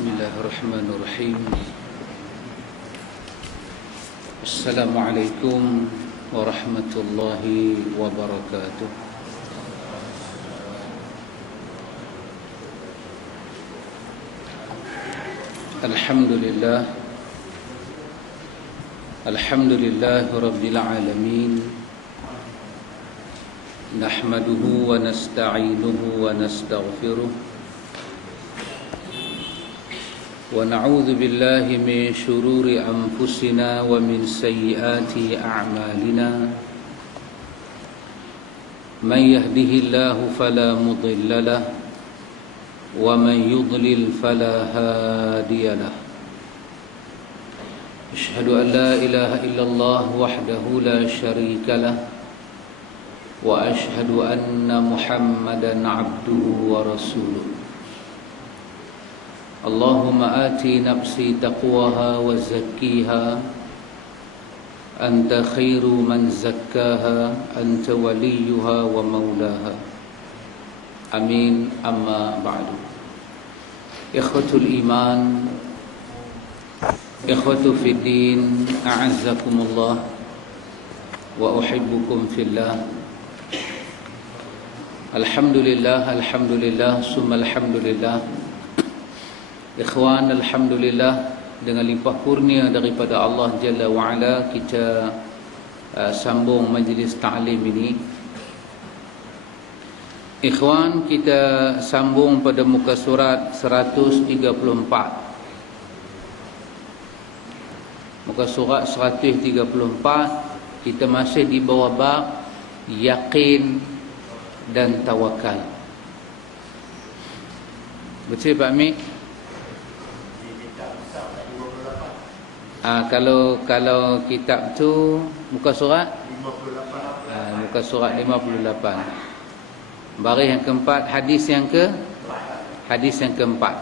Bismillahirrahmanirrahim. Assalamualaikum warahmatullahi wabarakatuh. Alhamdulillah Rabbil alamin. Nahmaduhu wa nasta'inuhu wa nastaghfiruh. ونعوذ بالله من شرور أنفسنا ومن سيئات أعمالنا من يهده الله فلا مضل له ومن يضلل فلا هادي له أشهد أن لا إله إلا الله وحده لا شريك له وأشهد أن محمدا عبده ورسوله اللهم آتي نفسي تقواها وزكيها أنت خير من زكاها أنت وليها ومولاها آمين. أما بعد إخوة الإيمان إخوة في الدين أعزكم الله وأحبكم في الله. الحمد لله ثم الحمد لله. Ikhwan, alhamdulillah, dengan limpah kurnia daripada Allah Jalla wa'ala, kita sambung majlis ta'lim ini. Ikhwan, kita sambung pada muka surat 134. Muka surat 134, kita masih di bawah bab yakin dan tawakal. Betul Pak Mik? Kalau kitab tu muka surat 58. Muka surat 58. Baris yang keempat, hadis yang keempat.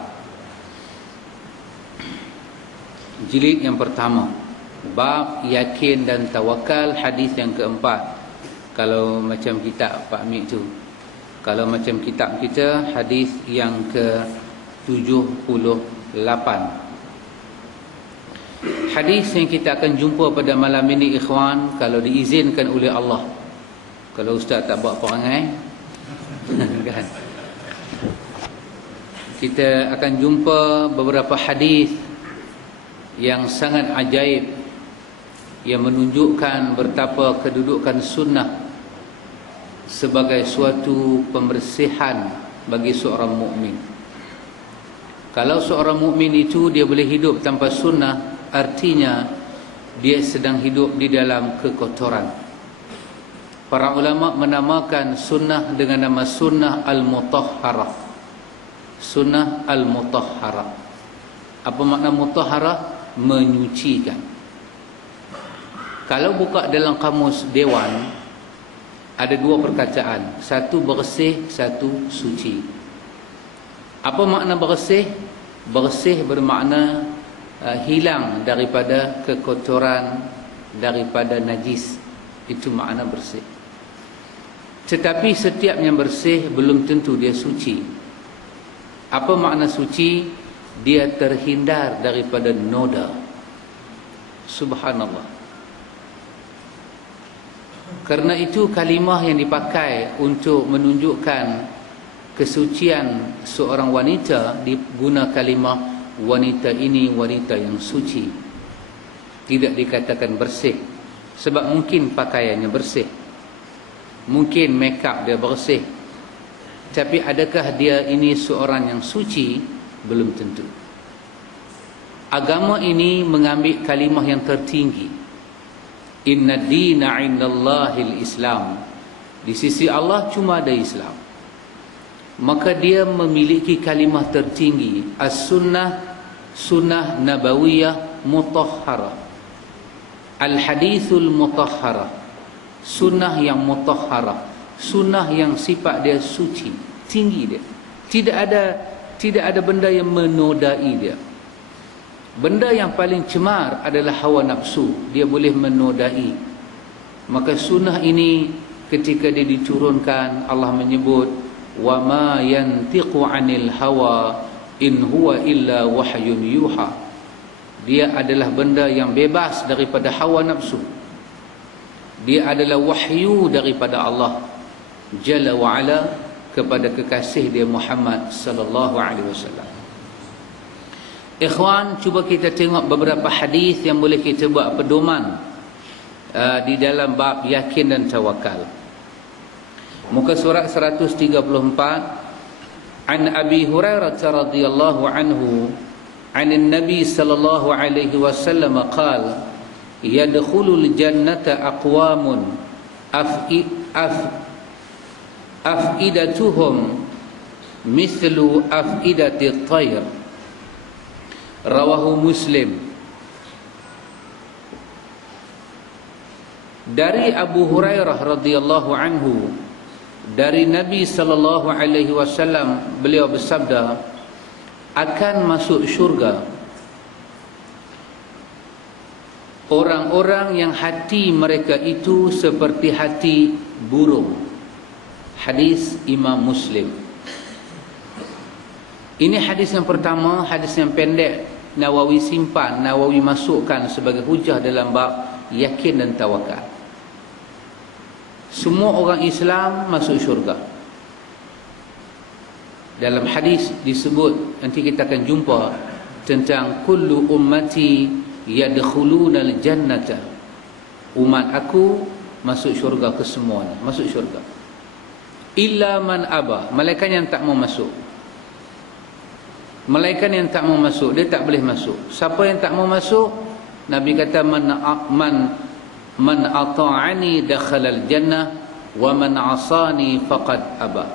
Jilid yang pertama. Bab yakin dan tawakal, hadis yang keempat. Kalau macam kitab Pak Mik tu. Kalau macam kitab kita, hadis yang ke-78. Hadis yang kita akan jumpa pada malam ini, ikhwan, kalau diizinkan oleh Allah, kalau ustaz tak buat perangai kan, kita akan jumpa beberapa hadis yang sangat ajaib, yang menunjukkan betapa kedudukan sunnah sebagai suatu pembersihan bagi seorang mukmin. Kalau seorang mukmin itu dia boleh hidup tanpa sunnah, artinya dia sedang hidup di dalam kekotoran. Para ulama menamakan sunnah dengan nama sunnah al-mutahharah. Sunnah al-mutahharah. Apa makna mutahharah? Menyucikan. Kalau buka dalam kamus Dewan, ada dua perkataan. Satu bersih, satu suci. Apa makna bersih? Bersih bermakna hilang daripada kekotoran, daripada najis. Itu makna bersih. Tetapi setiap yang bersih belum tentu dia suci. Apa makna suci? Dia terhindar daripada noda. Subhanallah. Karena itu kalimah yang dipakai untuk menunjukkan kesucian seorang wanita, diguna kalimah wanita ini wanita yang suci. Tidak dikatakan bersih. Sebab mungkin pakaiannya bersih, mungkin make up dia bersih, tapi adakah dia ini seorang yang suci? Belum tentu. Agama ini mengambil kalimah yang tertinggi. Inna dina indallahil Islam. Di sisi Allah cuma ada Islam. Maka dia memiliki kalimah tertinggi, as-sunnah, sunnah nabawiyah mutahharah, al-hadithul mutahharah, sunnah yang mutahharah, sunnah yang sifat dia suci, tinggi dia. Tidak ada benda yang menodai dia. Benda yang paling cemar adalah hawa nafsu, dia boleh menodai. Maka sunnah ini ketika dia diturunkan, Allah menyebut wa ma yantiqu 'anil hawa in huwa illa wahyun yuha. Dia adalah benda yang bebas daripada hawa nafsu. Dia adalah wahyu daripada Allah Jalla wa Ala kepada kekasih dia Muhammad sallallahu alaihi wasallam. Ikhwan, cuba kita tengok beberapa hadis yang boleh kita buat pedoman di dalam bab yakin dan tawakal. Muka surat 134. An Abi Hurairah radhiyallahu anhu an Nabi sallallahu alaihi wasallam qala yadkhulul jannata aqwamun afidatuhum mithlu afidati at-tayr. Rawahu Muslim. Dari Abu Hurairah radhiyallahu anhu, dari Nabi sallallahu alaihi wasallam, beliau bersabda, akan masuk syurga orang-orang yang hati mereka itu seperti hati burung. Hadis Imam Muslim. Ini hadis yang pertama, hadis yang pendek, Nawawi simpan, Nawawi masukkan sebagai hujah dalam bab yakin dan tawakal. Semua orang Islam masuk syurga. Dalam hadis disebut, nanti kita akan jumpa tentang kullu ummati yadkhulunal jannata. Umat aku masuk syurga, kesemuanya masuk syurga. Illa man aba, malaikat yang tak mau masuk. Malaikat yang tak mau masuk, dia tak boleh masuk. Siapa yang tak mau masuk? Nabi kata man ata'ani dakhalal jannah wa man asani faqad aba.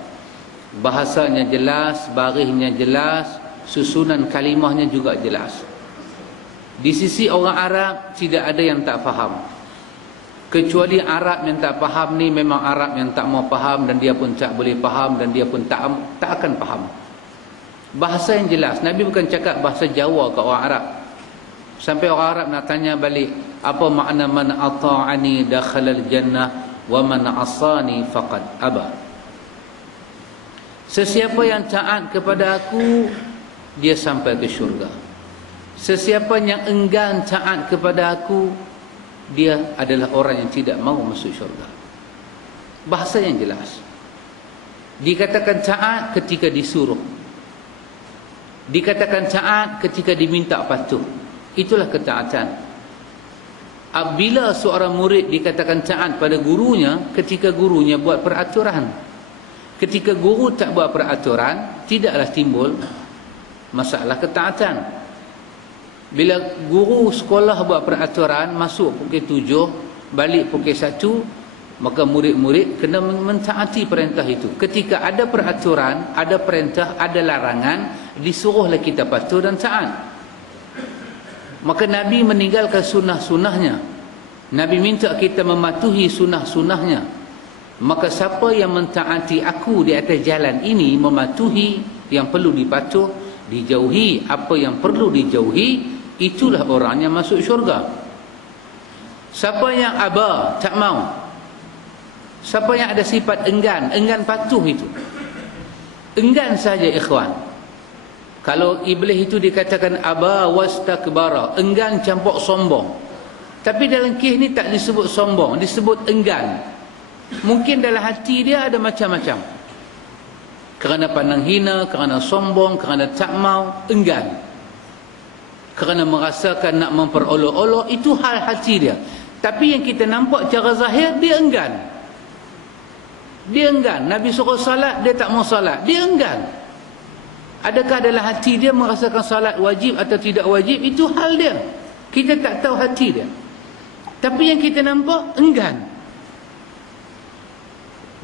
Bahasanya jelas, barisnya jelas, susunan kalimahnya juga jelas. Di sisi orang Arab tidak ada yang tak faham. Kecuali Arab yang tak faham ni memang Arab yang tak mau faham, dan dia pun tak boleh faham, dan dia pun tak akan faham. Bahasa yang jelas. Nabi bukan cakap bahasa Jawa ke orang Arab. Sampai orang Arab nak tanya balik, apa makna man ata'ani dakhalal jannah wa man asani faqad aba. Sesiapa yang taat kepada aku, dia sampai ke syurga. Sesiapa yang enggan taat kepada aku, dia adalah orang yang tidak mau masuk syurga. Bahasa yang jelas. Dikatakan taat ketika disuruh. Dikatakan taat ketika diminta patuh. Itulah ketaatan. Apabila seorang murid dikatakan taat pada gurunya ketika gurunya buat peraturan. Ketika guru tak buat peraturan, tidaklah timbul masalah ketaatan. Bila guru sekolah buat peraturan, masuk pukul 7, balik pukul 1, maka murid-murid kena mentaati perintah itu. Ketika ada peraturan, ada perintah, ada larangan, disuruhlah kita patuh dan taat. Maka Nabi meninggalkan sunnah-sunnahnya. Nabi minta kita mematuhi sunnah-sunnahnya. Maka siapa yang mentaati aku di atas jalan ini, mematuhi yang perlu dipatuh, dijauhi apa yang perlu dijauhi, itulah orang yang masuk syurga. Siapa yang aba, tak mau, siapa yang ada sifat enggan patuh itu, enggan saja ikhwan. Kalau iblis itu dikatakan aba wastakbara, enggan campur sombong. Tapi dalam kisah ni tak disebut sombong, disebut enggan. Mungkin dalam hati dia ada macam-macam. Kerana pandang hina, kerana sombong, kerana tak mau, enggan. Kerana merasakan nak memperolok-olok, itu hal hati dia. Tapi yang kita nampak cara zahir, dia enggan. Dia enggan. Nabi suruh salat, dia tak mau salat. Dia enggan. Adakah dalam hati dia merasakan salat wajib atau tidak wajib? Itu hal dia. Kita tak tahu hati dia. Tapi yang kita nampak, enggan.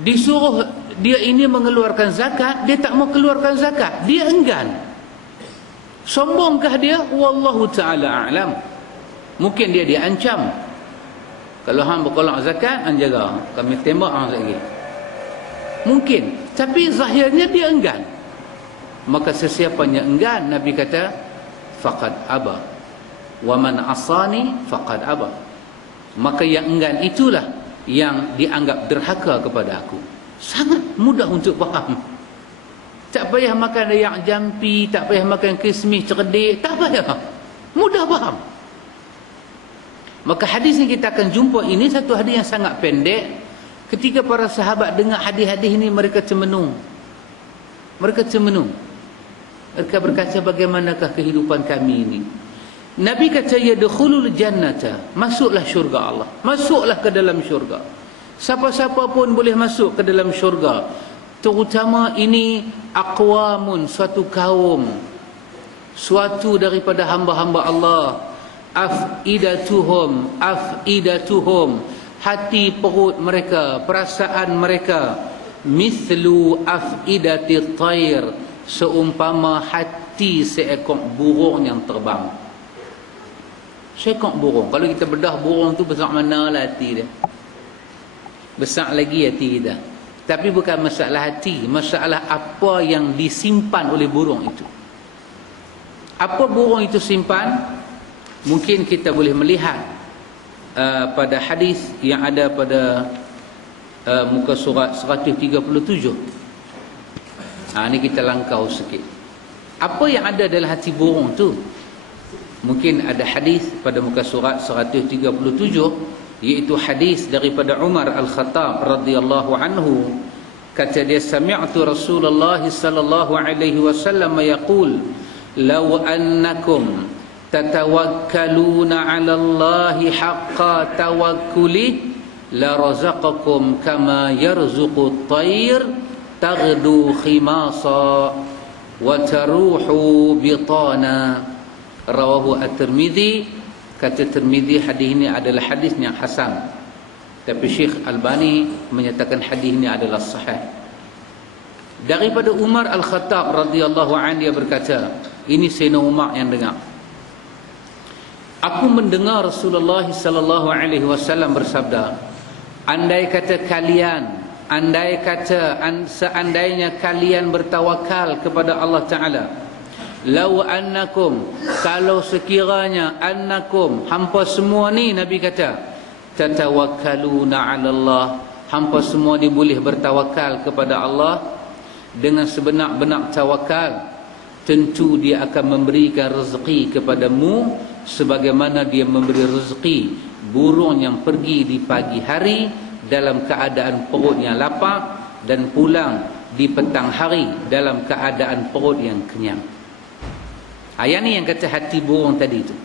Disuruh dia ini mengeluarkan zakat, dia tak mau keluarkan zakat. Dia enggan. Sombongkah dia? Wallahu ta'ala a'lam. Mungkin dia diancam. Kalau hang berkolak zakat, hang jaga. Kami tembak hang lagi. Mungkin. Tapi zahirnya dia enggan. Maka sesiapanya enggan, Nabi kata, faqad aba. Wa man asani faqad aba. Maka yang enggan itulah yang dianggap derhaka kepada aku. Sangat mudah untuk faham. Tak payah makan ayak jampi, tak payah makan kismis cerdik, tak payah. Mudah faham. Maka hadis yang kita akan jumpa ini satu hadis yang sangat pendek. Ketika para sahabat dengar hadis-hadis ini, mereka termenung. Mereka termenung. Mereka berkata, bagaimanakah kehidupan kami ini? Nabi kata, yadkhulul jannata, masuklah syurga Allah. Masuklah ke dalam syurga. Siapa-siapa pun boleh masuk ke dalam syurga. Terutama ini aqwamun, suatu kaum, suatu daripada hamba-hamba Allah. Afidatuhum, hati perut mereka, perasaan mereka, mithlu afidati tayr, seumpama hati seekor burung yang terbang. Seekor burung, kalau kita bedah burung tu besar mana lah hati dia, besar lagi hati kita. Tapi bukan masalah hati, masalah apa yang disimpan oleh burung itu. Apa burung itu simpan? Mungkin kita boleh melihat pada hadis yang ada pada muka surat 137. Ini kita langkau sikit. Apa yang ada dalam hati burung tu? Mungkin ada hadis pada muka surat 137, iaitu hadis daripada Umar Al-Khattab radhiyallahu anhu. Kata dia, sami'tu Rasulullah sallallahu alaihi wasallam yaqul, law annakum tatawakkaluna 'ala Allahi haqqa tawakkuli la razaqakum kama yarzuqu at-tayr taghdu khimasa wa taruhu bitana. Rawahu at-Tirmidzi. Kata Tirmidzi, hadis ini adalah hadis yang hasan, tapi Syekh Albani menyatakan hadis ini adalah sahih. Daripada Umar Al-Khattab radhiyallahu anhu, dia berkata, ini Sayyidina Umar yang dengar, aku mendengar Rasulullah sallallahu alaihi wasallam bersabda, seandainya kalian bertawakal kepada Allah Ta'ala, lau annakum, kalau sekiranya annakum, hampa semua ni, Nabi kata, tatawakkaluna 'ala Allah, hampa semua ni boleh bertawakal kepada Allah dengan sebenar-benar tawakal, tentu dia akan memberikan rezeki kepadamu sebagaimana dia memberi rezeki burung yang pergi di pagi hari dalam keadaan perut yang lapar dan pulang di petang hari dalam keadaan perut yang kenyang. Ayat ni yang kata hati burung tadi tu.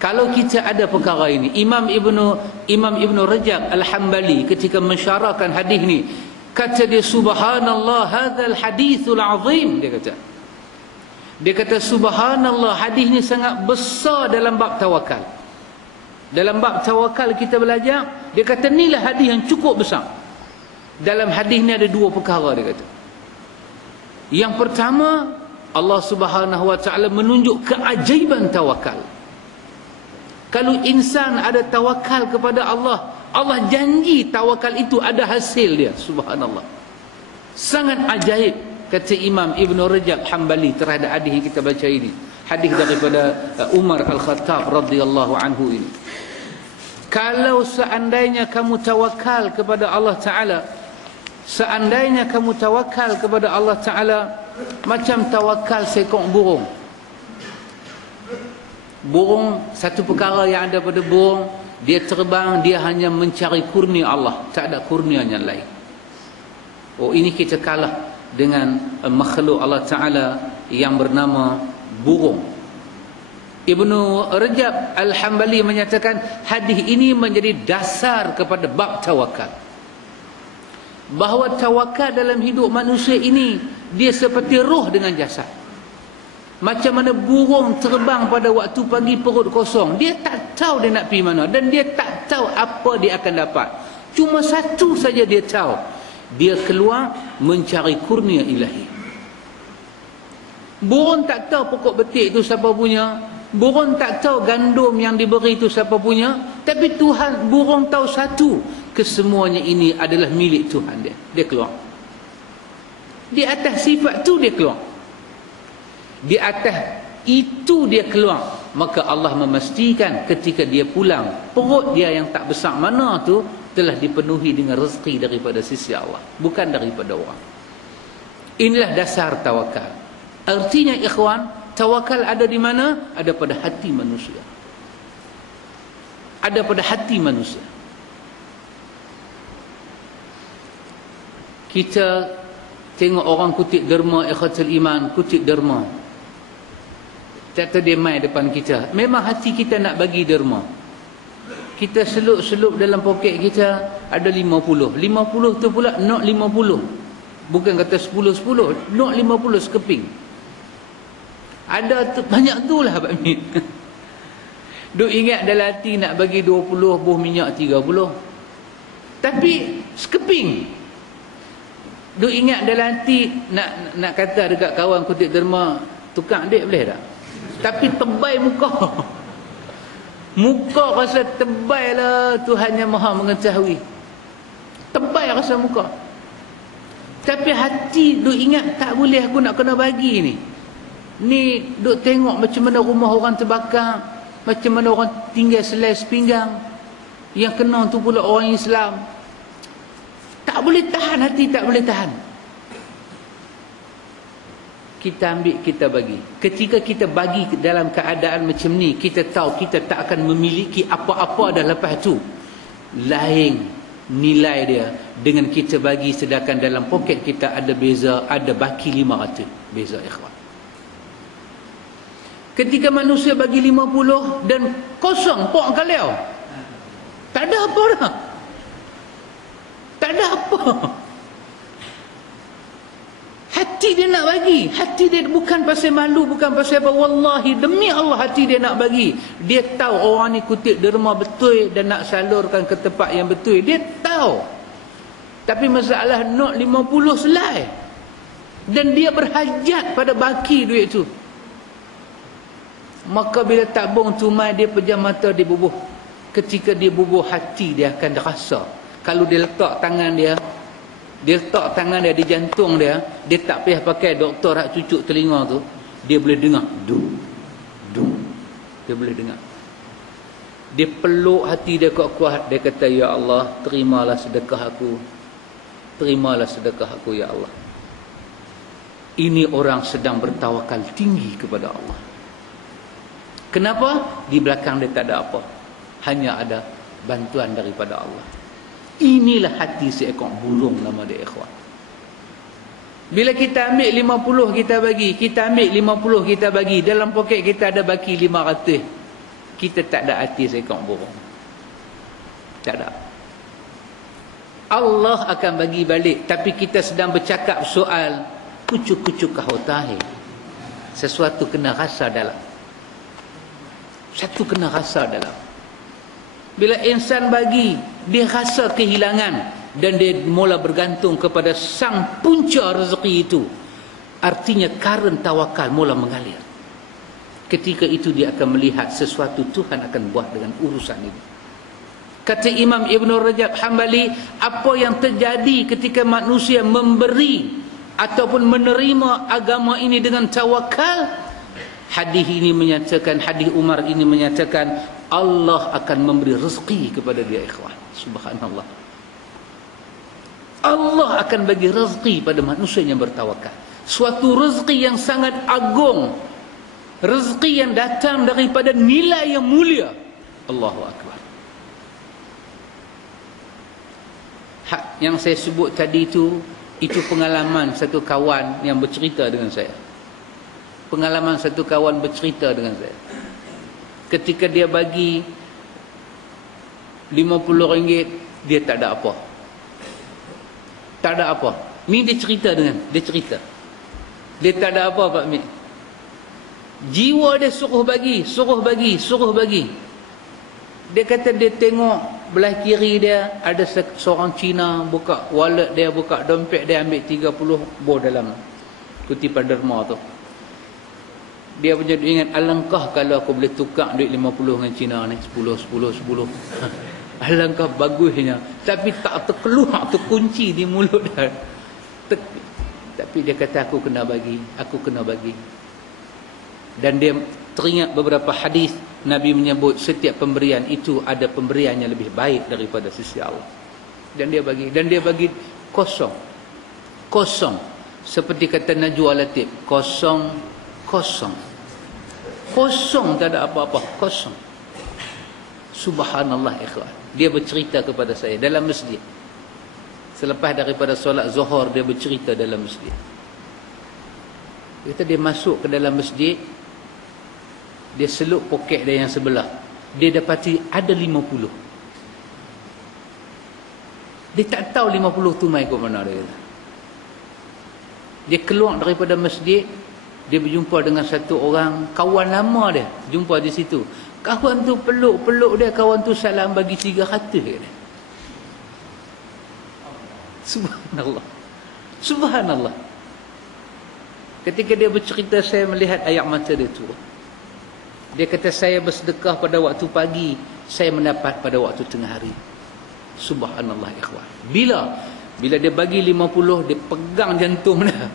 Kalau kita ada perkara ini, Imam Ibnu Rajab Al-Hambali ketika mensyarahkan hadis ni, kata dia, subhanallah hadzal hadithul azim, dia kata subhanallah, hadis ni sangat besar dalam bab tawakal. Dalam bab tawakal kita belajar, dia kata inilah hadis yang cukup besar. Dalam hadis ni ada dua perkara, dia kata. Yang pertama, Allah Subhanahu wa taala menunjuk keajaiban tawakal. Kalau insan ada tawakal kepada Allah, Allah janji tawakal itu ada hasil dia. Subhanallah. Sangat ajaib, kata Imam Ibn Rajab Hambali terhadap hadis yang kita baca ini. Hadis daripada Umar Al-Khattab radhiyallahu anhu ini. Kalau seandainya kamu tawakal kepada Allah Ta'ala, seandainya kamu tawakal kepada Allah Ta'ala macam tawakal seekor burung. Burung, satu perkara yang ada pada burung, dia terbang, dia hanya mencari kurnia Allah, tak ada kurnia yang lain. Oh, ini kita kalah dengan makhluk Allah Ta'ala yang bernama burung. Ibnu Rajab Al-Hambali menyatakan hadis ini menjadi dasar kepada bab tawakal, bahawa tawakal dalam hidup manusia ini dia seperti roh dengan jasad. Macam mana burung terbang pada waktu pagi perut kosong, dia tak tahu dia nak pergi mana, dan dia tak tahu apa dia akan dapat. Cuma satu saja dia tahu, dia keluar mencari kurnia ilahi. Burung tak tahu pokok betik itu siapa punya, burung tak tahu gandum yang diberi itu siapa punya, tapi Tuhan, burung tahu satu, kesemuanya ini adalah milik Tuhan dia. Dia keluar. Di atas sifat tu dia keluar. Di atas itu dia keluar. Maka Allah memastikan ketika dia pulang, perut dia yang tak besar mana tu telah dipenuhi dengan rezeki daripada sisi Allah, bukan daripada orang. Inilah dasar tawakal. Artinya ikhwan, tawakal ada di mana? Ada pada hati manusia. Ada pada hati manusia. Kita tengok orang kutip derma ikhwatul iman, kutip derma. Tak tahu dia mai depan kita. Memang hati kita nak bagi derma. Kita selup-selup dalam poket kita ada 50. 50 tu pula not 50. Bukan kata 10-10, not 50 sekeping. Ada tu, banyak tu lah Pak Min. Duk ingat dalam hati nak bagi 20 buah minyak 30. Tapi sekeping. Duk ingat dalam hati nak kata dekat kawan kutip derma, tukang adik boleh tak? Tapi tebal muka. Muka rasa tebal lah, Tuhan yang maha mengetahui. Tebal rasa muka. Tapi hati duk ingat, tak boleh aku nak kena bagi ni. Ni duk tengok macam mana rumah orang terbakar, macam mana orang tinggal selai sepinggang, yang kena tu pula orang Islam. Tak boleh tahan, hati tak boleh tahan. Kita ambil, kita bagi. Ketika kita bagi dalam keadaan macam ni, kita tahu kita tak akan memiliki apa-apa dah lepas tu. Lain nilai dia dengan kita bagi sedangkan dalam poket kita ada beza, ada baki 500. Beza ikhwan. Ketika manusia bagi 50 dan kosong pok kaliau, tak ada apa dah. Tak ada apa. Hati dia nak bagi. Hati dia bukan pasal malu, bukan pasal apa. Wallahi, demi Allah hati dia nak bagi. Dia tahu orang ni kutip derma betul dan nak salurkan ke tempat yang betul. Dia tahu. Tapi masalah not 50 selai. Dan dia berhajat pada baki duit tu. Maka bila tabung tu mai, dia pejam mata, dia bubuh. Ketika dia bubuh, hati dia akan rasa. Kalau dia letak tangan dia letak tangan dia di jantung dia, dia tak payah pakai doktor hak cucuk telinga tu, dia boleh dengar dung dung, dia boleh dengar. Dia peluk hati dia kuat-kuat, dia kata, ya Allah, terimalah sedekah aku, terimalah sedekah aku ya Allah. Ini orang sedang bertawakal tinggi kepada Allah. Kenapa? Di belakang dia tak ada apa, hanya ada bantuan daripada Allah. Inilah hati seekor burung nama dia ikhwan. Bila kita ambil 50 kita bagi, kita ambil 50 kita bagi, dalam poket kita ada baki 500, kita tak ada hati seekor burung. Tak ada. Allah akan bagi balik, tapi kita sedang bercakap soal kucuk-kucuk kahutahi. Sesuatu kena rasa dalam. Satu kena rasa dalam. Bila insan bagi, dia rasa kehilangan dan dia mula bergantung kepada sang punca rezeki itu. Artinya karen tawakal mula mengalir. Ketika itu dia akan melihat sesuatu Tuhan akan buat dengan urusan ini. Kata Imam Ibn Rajab Hambali, apa yang terjadi ketika manusia memberi ataupun menerima agama ini dengan tawakal, hadis ini menyatakan, hadis Umar ini menyatakan, Allah akan memberi rezeki kepada dia ikhwan. Subhanallah. Allah akan bagi rezeki pada manusia yang bertawakal. Suatu rezeki yang sangat agung. Rezeki yang datang daripada nilai yang mulia. Allahu Akbar. Hak yang saya sebut tadi itu pengalaman satu kawan yang bercerita dengan saya. Pengalaman satu kawan bercerita dengan saya. Ketika dia bagi RM50, dia tak ada apa. Tak ada apa. Ni dia cerita dengan, dia cerita. Dia tak ada apa Pak Mik. Jiwa dia suruh bagi, suruh bagi, suruh bagi. Dia kata dia tengok belah kiri dia ada seorang Cina buka wallet dia, buka dompet dia, ambil 30 boh dalam kutipan derma tu. Dia punya ingat, alangkah kalau aku boleh tukar duit 50 dengan Cina ni, 10. Alangkah bagusnya. Tapi tak terkeluar, terkunci di mulut dia. Tapi dia kata, aku kena bagi, aku kena bagi. Dan dia teringat beberapa hadis Nabi menyebut setiap pemberian itu ada pemberian yang lebih baik daripada sisi Allah. Dan dia bagi, kosong. Kosong. Seperti kata Najwa Latif, kosong, kosong. Kosong, tak ada apa-apa, kosong. Subhanallah ikhwan. Dia bercerita kepada saya dalam masjid. Selepas daripada solat Zuhur, dia bercerita dalam masjid. Dia masuk ke dalam masjid, dia seluk poket dia yang sebelah. Dia dapati ada 50. Dia tak tahu 50 tu mai ke mana dia. Dia keluar daripada masjid, dia berjumpa dengan satu orang, kawan lama dia, jumpa di situ. Kawan tu peluk dia, kawan tu salam bagi 300 dia. Subhanallah. Subhanallah. Ketika dia bercerita, saya melihat air mata dia turun. Dia kata, saya bersedekah pada waktu pagi, saya mendapat pada waktu tengah hari. Subhanallah ikhwan. Bila dia bagi 50, dia pegang jantung dia.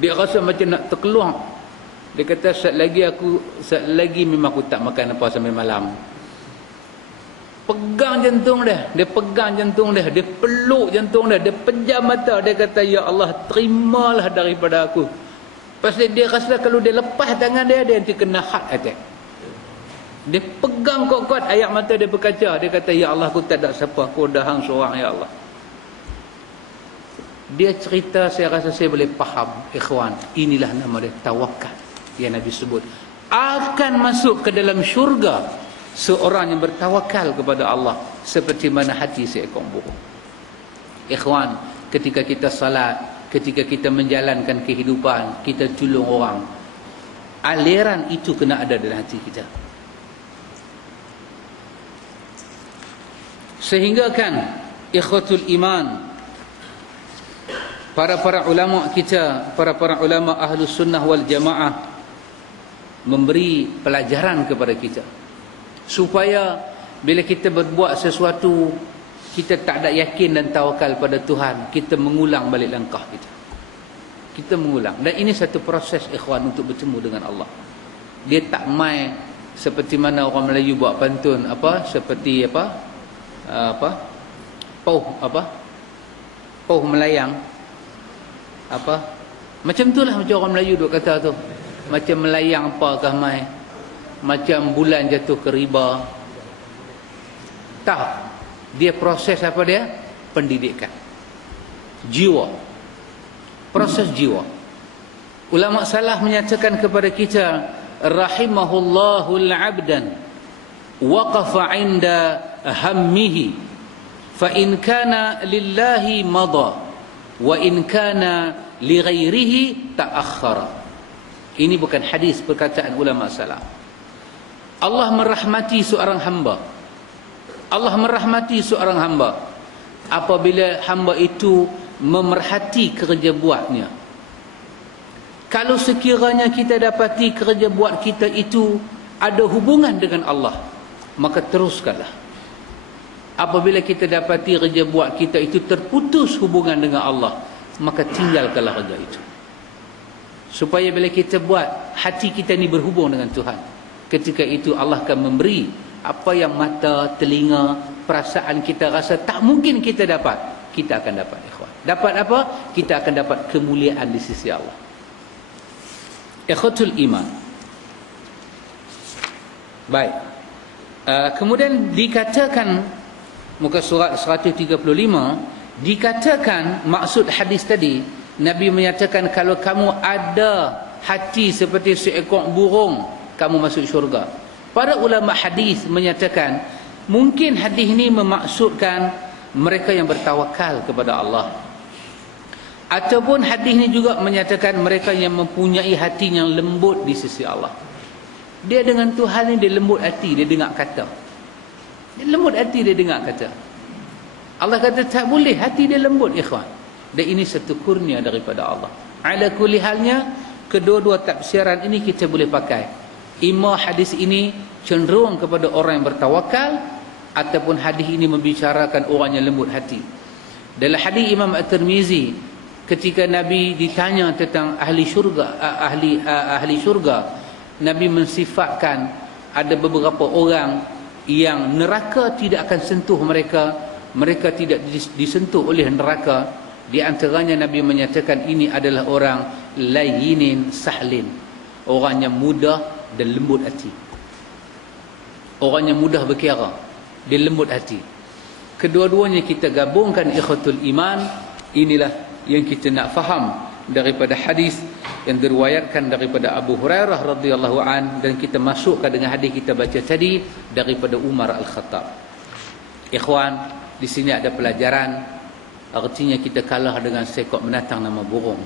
Dia rasa macam nak terkeluar. Dia kata, saat lagi memang aku tak makan apa sampai malam. Pegang jantung dia, dia pegang jantung dia, dia peluk jantung dia, dia pejam mata, dia kata, ya Allah, terimalah daripada aku. Pasal dia rasa kalau dia lepas tangan dia nanti kena heart attack. Dia pegang kuat-kuat, air mata dia berkaca, dia kata, ya Allah, aku tak ada siapa, aku dah hang seorang, ya Allah. Dia cerita, saya rasa saya boleh faham, ikhwan, inilah nama dia, tawakal, yang Nabi sebut. Akan masuk ke dalam syurga seorang yang bertawakal kepada Allah seperti mana hati seekor burung. Ikhwan, ketika kita salat, ketika kita menjalankan kehidupan, kita tolong orang, aliran itu kena ada dalam hati kita. Sehingga kan ikhwatul iman, para ulama kita, para ulama ahlus sunnah wal jamaah memberi pelajaran kepada kita supaya bila kita berbuat sesuatu, kita tak ada yakin dan tawakal pada Tuhan, kita mengulang balik langkah kita. Kita mengulang. Dan ini satu proses ikhwan untuk bertemu dengan Allah. Dia tak main seperti mana orang Melayu buat pantun seperti pauh melayang macam itulah, macam orang Melayu duk kata tu, macam melayang apakah mai, macam bulan jatuh ke riba. Tak, dia proses apa dia? Pendidikan jiwa, proses jiwa. Ulama salaf menyatakan kepada kita, rahimahullahu al-abdan waqafa 'inda hammihi fa in kana lillahi mada wa in kana li ghairihi ta'akhkhara. Ini bukan hadis, perkataan ulama salaf. Allah merahmati seorang hamba. Allah merahmati seorang hamba apabila hamba itu memerhati kerja buatnya. Kalau sekiranya kita dapati kerja buat kita itu ada hubungan dengan Allah, maka teruskanlah. Apabila kita dapati kerja buat kita itu terputus hubungan dengan Allah, maka tinggalkanlah kerja itu. Supaya bila kita buat, hati kita ni berhubung dengan Tuhan. Ketika itu Allah akan memberi apa yang mata, telinga, perasaan kita rasa tak mungkin kita dapat, kita akan dapat, ikhwan. Dapat apa? Kita akan dapat kemuliaan di sisi Allah. Ikhwatul iman. Baik. Kemudian dikatakan, muka surat 135, dikatakan maksud hadis tadi, Nabi menyatakan kalau kamu ada hati seperti seekor burung, kamu masuk syurga. Para ulama hadis menyatakan mungkin hadis ini memaksudkan mereka yang bertawakal kepada Allah, ataupun hadis ini juga menyatakan mereka yang mempunyai hati yang lembut di sisi Allah. Dia dengan Tuhan ni dia lembut hati, dia dengar kata. Dia lembut hati, dia dengar kata. Allah kata tak boleh, hati dia lembut, ikhwan. Dan ini satu kurnia daripada Allah. Ala kulli halnya, kedua-dua tafsiran ini kita boleh pakai. Ima hadis ini cenderung kepada orang yang bertawakal, ataupun hadis ini membicarakan orang yang lembut hati. Dalam hadis Imam At-Tirmizi, ketika Nabi ditanya tentang ahli syurga, ahli syurga, Nabi mensifatkan ada beberapa orang yang neraka tidak akan sentuh mereka, mereka tidak disentuh oleh neraka, Di antaranya Nabi menyatakan ini adalah orang layinin sahlin, orang yang mudah dan lembut hati, orang yang mudah berkira, dia lembut hati. Kedua-duanya kita gabungkan ikhwatul iman. Inilah yang kita nak faham daripada hadis yang diriwayatkan daripada Abu Hurairah radhiyallahu an, dan kita masukkan dengan hadis kita baca tadi daripada Umar Al-Khattab. Ikhwan, di sini ada pelajaran. Artinya kita kalah dengan seekor binatang nama burung.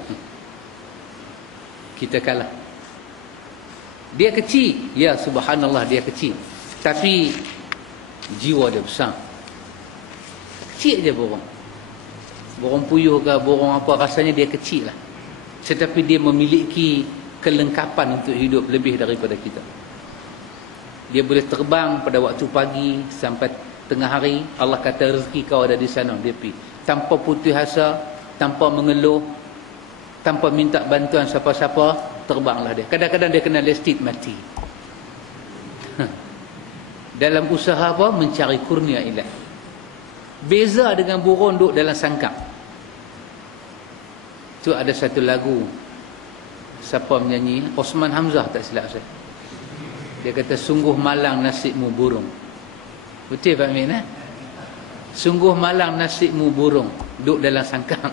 Kita kalah. Dia kecil, ya subhanallah dia kecil, tapi jiwa dia besar. Kecil je burung. Burung puyuh ke burung apa, rasanya dia kecil lah. Tetapi dia memiliki kelengkapan untuk hidup lebih daripada kita. Dia boleh terbang pada waktu pagi sampai tengah hari. Allah kata rezeki kau ada di sana, dia pergi tanpa putus asa, tanpa mengeluh, tanpa minta bantuan siapa-siapa, terbanglah dia. Kadang-kadang dia kena lestit mati. Dalam usaha apa? Mencari kurnia ilahi. Beza dengan burung duduk dalam sangkar. Tu ada satu lagu, siapa menyanyi? Osman Hamzah tak silap saya. Dia kata sungguh malang nasibmu burung. Betul Pak Min, eh? Sungguh malang nasibmu burung duduk dalam sangkar.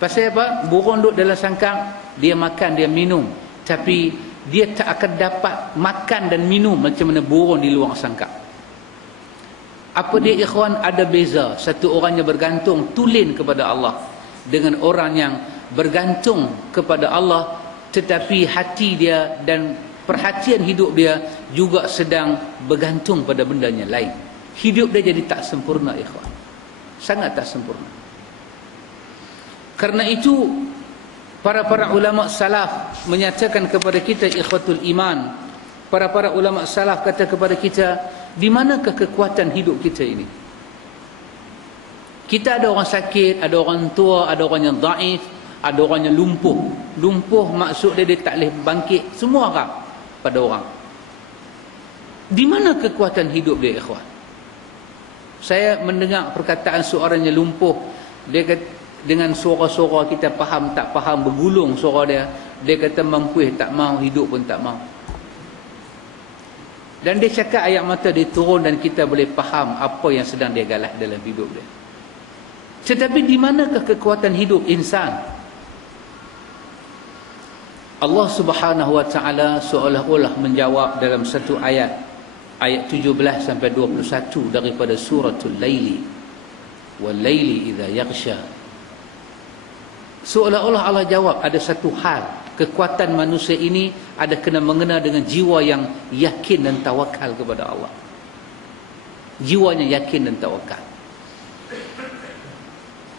Pasal apa? Burung duduk dalam sangkar, dia makan, dia minum, tapi dia tak akan dapat makan dan minum macam mana burung di luar sangkar. Apa dia ikhwan? Ada beza. Satu orang yang bergantung tulen kepada Allah dengan orang yang bergantung kepada Allah tetapi hati dia dan perhatian hidup dia juga sedang bergantung pada bendanya lain. Hidup dia jadi tak sempurna ikhwan. Sangat tak sempurna. Karena itu para ulama salaf menyatakan kepada kita ikhwatul iman. Para ulama salaf kata kepada kita, di manakah kekuatan hidup kita ini? Kita ada orang sakit, ada orang tua, ada orang yang daif, ada orang yang lumpuh. Lumpuh maksud dia tak boleh bangkit. Semua orang pada orang. Di mana kekuatan hidup dia ikhwan? Saya mendengar perkataan seorang yang lumpuh. Dia kata, dengan suara-suara kita faham tak faham, bergulung suara dia. Dia kata mampu tak mau, hidup pun tak mau. Dan dia cakap ayat mata dia turun dan kita boleh faham apa yang sedang dia galah dalam hidup dia. Tetapi di manakah kekuatan hidup insan? Allah Subhanahu wa taala seolah-olah menjawab dalam satu ayat 17 sampai 21 daripada suratul Laili. Wal laili idza yaghsha. Seolah-olah Allah jawab ada satu hal. Kekuatan manusia ini ada kena mengena dengan jiwa yang yakin dan tawakal kepada Allah. Jiwanya yakin dan tawakal.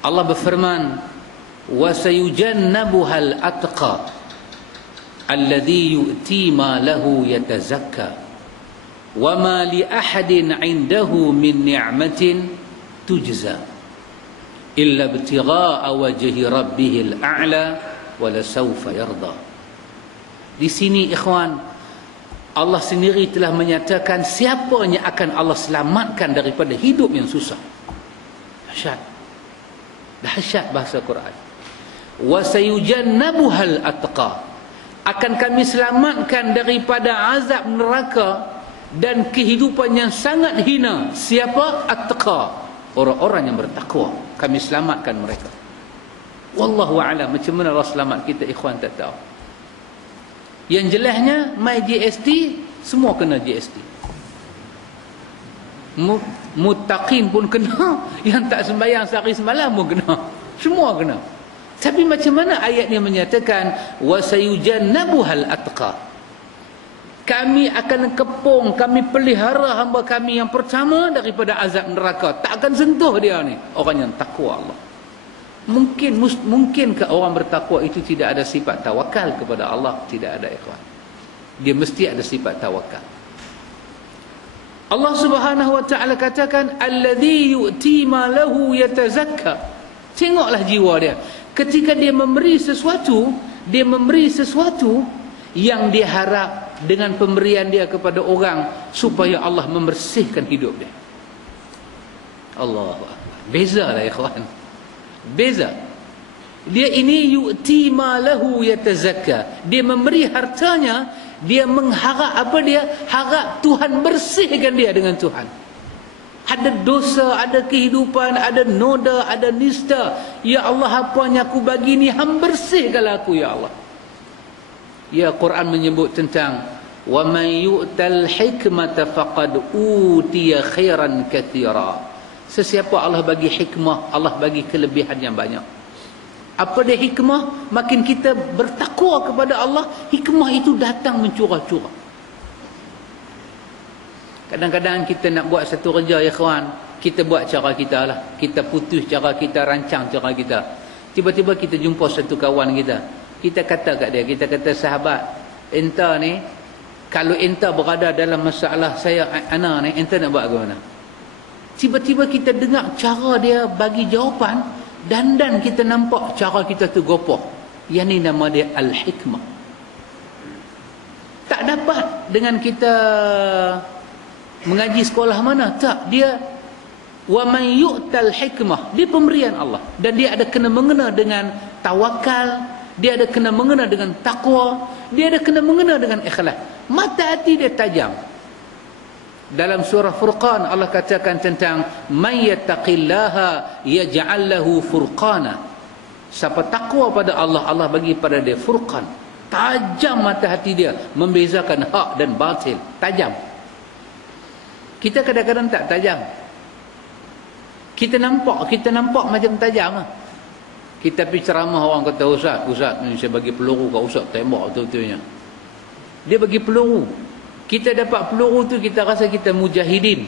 Allah berfirman, "Wa sayujannabuhal atqa alladhi yu'ti ma lahu yatazakka wa ma li ahadin 'indahu min ni'matin tujza illa ibtigha'a wajhi rabbihil a'la wala sawfa yarda." Di sini ikhwan, Allah sendiri telah menyatakan siapa yang akan Allah selamatkan daripada hidup yang susah. Dahsyat. Dahsyat bahasa Quran. Wa sayujannabuhal atqa. Akan kami selamatkan daripada azab neraka dan kehidupan yang sangat hina. Siapa? Atqa. Orang-orang yang bertakwa. Kami selamatkan mereka. Wallahu a'lam, macam mana Allah selamat kita ikhwan tak tahu. Yang jelasnya my GST semua kena GST. Muttaqin pun kena, yang tak sembahyang sehari semalam pun kena. Semua kena. Tapi macam mana ayat ni menyatakan wa sayujannabuhal atqa? Kami akan kepung, kami pelihara hamba kami yang pertama daripada azab neraka. Tak akan sentuh dia ni, orang yang takwa Allah. Mungkinkah orang bertakwa itu tidak ada sifat tawakal kepada Allah? Tidak ada ikhwan. Dia mesti ada sifat tawakal. Allah Subhanahu wa taala katakan alladhi yu'ti ma lahu yatazakka. Tengoklah jiwa dia. Ketika dia memberi sesuatu yang dia harap dengan pemberian dia kepada orang supaya Allah membersihkan hidup dia. Allahu akbar. Bezalah ikhwan. Beza. Dia ini yu'ti ma lahu yatazakka. Dia memberi hartanya, dia mengharap apa dia? Harap Tuhan bersihkan dia dengan Tuhan. Ada dosa, ada kehidupan, ada noda, ada nista. Ya Allah, apa yang aku bagi ni, Hang bersihkanlah aku ya Allah. Ya, Quran menyebut tentang wa man yu'tal hikmata faqad utiya khairan katsira. Sesiapa Allah bagi hikmah, Allah bagi kelebihan yang banyak. Apa dia hikmah? Makin kita bertakwa kepada Allah, hikmah itu datang mencurah-curah. Kadang-kadang kita nak buat satu kerja, ya kawan, kita buat cara kita lah. Kita putus cara kita, rancang cara kita. Tiba-tiba kita jumpa satu kawan kita. Kita kata kat dia, kita kata, sahabat, enta ni, kalau enta berada dalam masalah saya, ana ni, enta nak buat ke mana? Tiba-tiba kita dengar cara dia bagi jawapan, dan kita nampak cara kita tu gopoh. Yang ni nama dia al-hikmah. Tak dapat dengan kita mengaji sekolah mana. Tak, dia wa man yu'tal hikmah, dia pemberian Allah, dan dia ada kena mengena dengan tawakal, dia ada kena mengena dengan takwa, dia ada kena mengena dengan ikhlas. Mata hati dia tajam. Dalam surah Furqan Allah katakan tentang man yattaqillaha yaj'al lahu furqana. Siapa takwa pada Allah, Allah bagi pada dia furqan. Tajam mata hati dia, membezakan hak dan batil. Tajam. Kita kadang-kadang tak tajam. Kita nampak macam tajam lah. Kita pergi ceramah, orang kata, Ustaz ni saya bagi peluru kat Ustaz, tembak betul-betulnya. Dia bagi peluru. Kita dapat peluru tu, kita rasa kita mujahidin.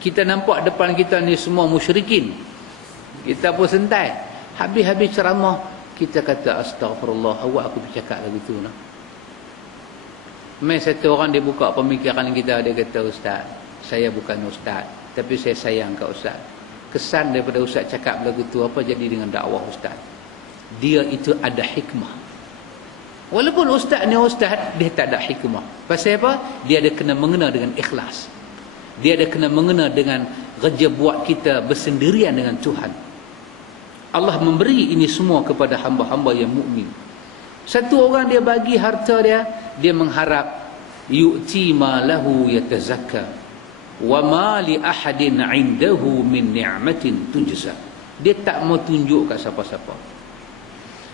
Kita nampak depan kita ni semua musyrikin. Kita pun sentai. Habis-habis ceramah, kita kata, astagfirullah, awak aku bercakap lagu tu. Mai satu orang dia buka pemikiran kita, dia kata, Ustaz, saya bukan Ustaz, tapi saya sayang kat Ustaz. Kesan daripada Ustaz cakap lagu tu, apa jadi dengan dakwah Ustaz? Dia itu ada hikmah. Walaupun Ustaz ni Ustaz, dia tak ada hikmah. Pasal apa? Dia ada kena mengena dengan ikhlas. Dia ada kena mengena dengan kerja buat kita bersendirian dengan Tuhan. Allah memberi ini semua kepada hamba-hamba yang mukmin. Satu orang dia bagi harta dia, dia mengharap yu'ti ma lahu yatazakka wa ma li ahadin 'indahu min ni'matin tujza. Dia tak mau tunjuk kat siapa-siapa.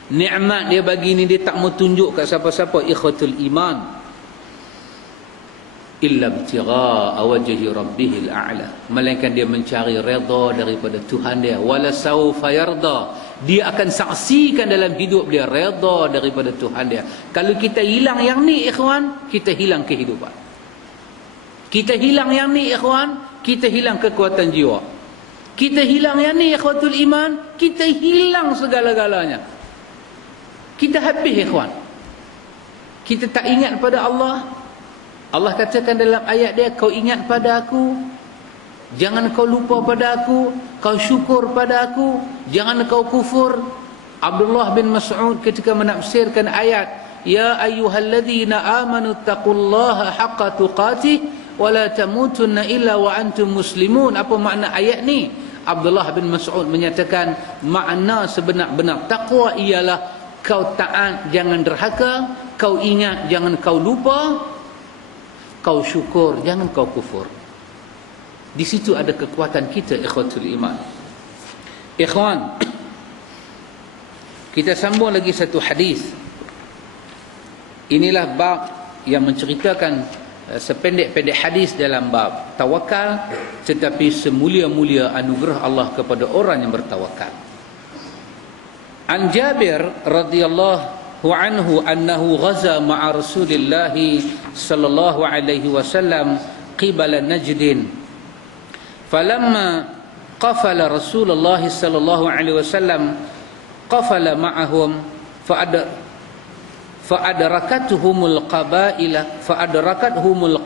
Nikmat dia bagi ni, dia tak mau tunjuk kat siapa-siapa. Ikhwatul iman, illa ibtigha'a wajhi rabbihil a'la, melainkan dia mencari redha daripada Tuhan dia. Wala saufa yarda, dia akan saksikan dalam hidup dia redha daripada Tuhan dia. Kalau kita hilang yang ni, ikhwan, kita hilang kehidupan. Kita hilang yang ni, ikhwan, kita hilang kekuatan jiwa. Kita hilang yang ni, ikhwatul iman, kita hilang segala-galanya. Kita habis, ikhwan. Kita tak ingat pada Allah. Allah katakan dalam ayat dia, kau ingat pada aku, jangan kau lupa pada aku, kau syukur pada aku, jangan kau kufur. Abdullah bin Mas'ud ketika menafsirkan ayat, ya ayyuhalladzina amanu taqullaha haqqa tuqatih wa la tamutunna illa wa antum muslimun. Apa makna ayat ni? Abdullah bin Mas'ud menyatakan, makna sebenar-benar takwa ialah kau taat, jangan derhaka, kau ingat, jangan kau lupa, kau syukur, jangan kau kufur. Di situ ada kekuatan kita, ikhwatul iman. Ikhwan, kita sambung lagi satu hadis. Inilah bab yang menceritakan sependek-pendek hadis dalam bab tawakal, tetapi semulia-mulia anugerah Allah kepada orang yang bertawakal. An Jabir radhiyallahu anhu annahu ghaza ma'a Rasulillah sallallahu alaihi wasallam qibala Najd. Falamma qafala Rasulullah sallallahu alaihi wasallam qafala ma'ahum fa'adrakatuhumul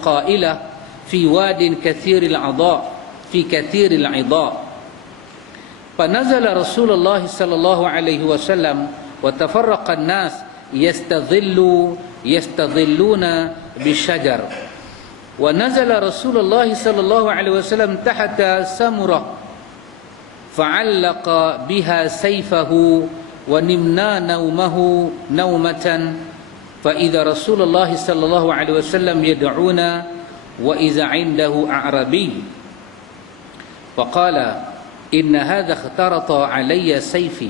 qaila fi wadin kathiril 'adha fi kathiril 'idha. فنزل رسول الله صلى الله عليه وسلم وتفرق الناس يستظلون بالشجر. ونزل رسول الله صلى الله عليه وسلم تحت سمرة fa'allaqa biha sayfahu wa nimna naumahu naumatan fa idza Rasulullah sallallahu alaihi wasallam yad'una wa idza 'indahu a'rabi faqala inna hadha ikhtarata alayya sayfi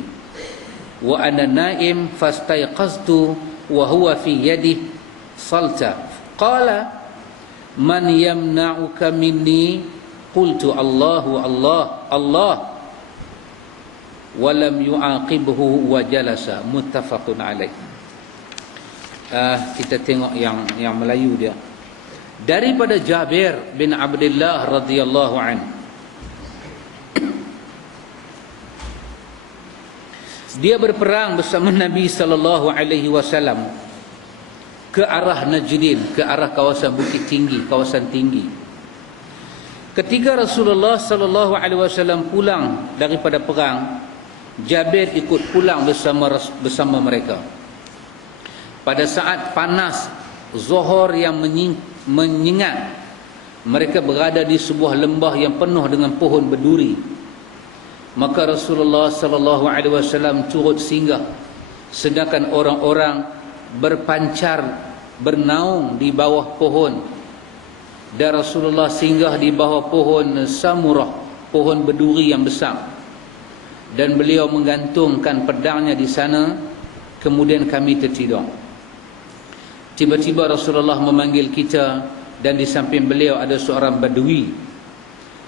wa ana na'im fastayqaztu wa huwa fi yadihi salta qala man yamna'uka minni qultu Allahu Allah Allah wa lam yu'aqibhu wa jalasa muttafaqun alaih. Kita tengok yang Melayu dia. Daripada Jabir bin Abdullah radhiyallahu anhu, dia berperang bersama Nabi sallallahu alaihi wasallam ke arah Najdin, ke arah kawasan bukit tinggi, kawasan tinggi. Ketika Rasulullah sallallahu alaihi wasallam pulang daripada perang, Jabir ikut pulang bersama mereka. Pada saat panas Zuhur yang menyengat, mereka berada di sebuah lembah yang penuh dengan pohon berduri. Maka Rasulullah sallallahu alaihi wasallam turut singgah, sedangkan orang-orang berpancar bernaung di bawah pohon. Dan Rasulullah singgah di bawah pohon samurah, pohon berduri yang besar, dan beliau menggantungkan pedangnya di sana. Kemudian kami tertidur. Tiba-tiba Rasulullah memanggil kita, dan di samping beliau ada seorang badui.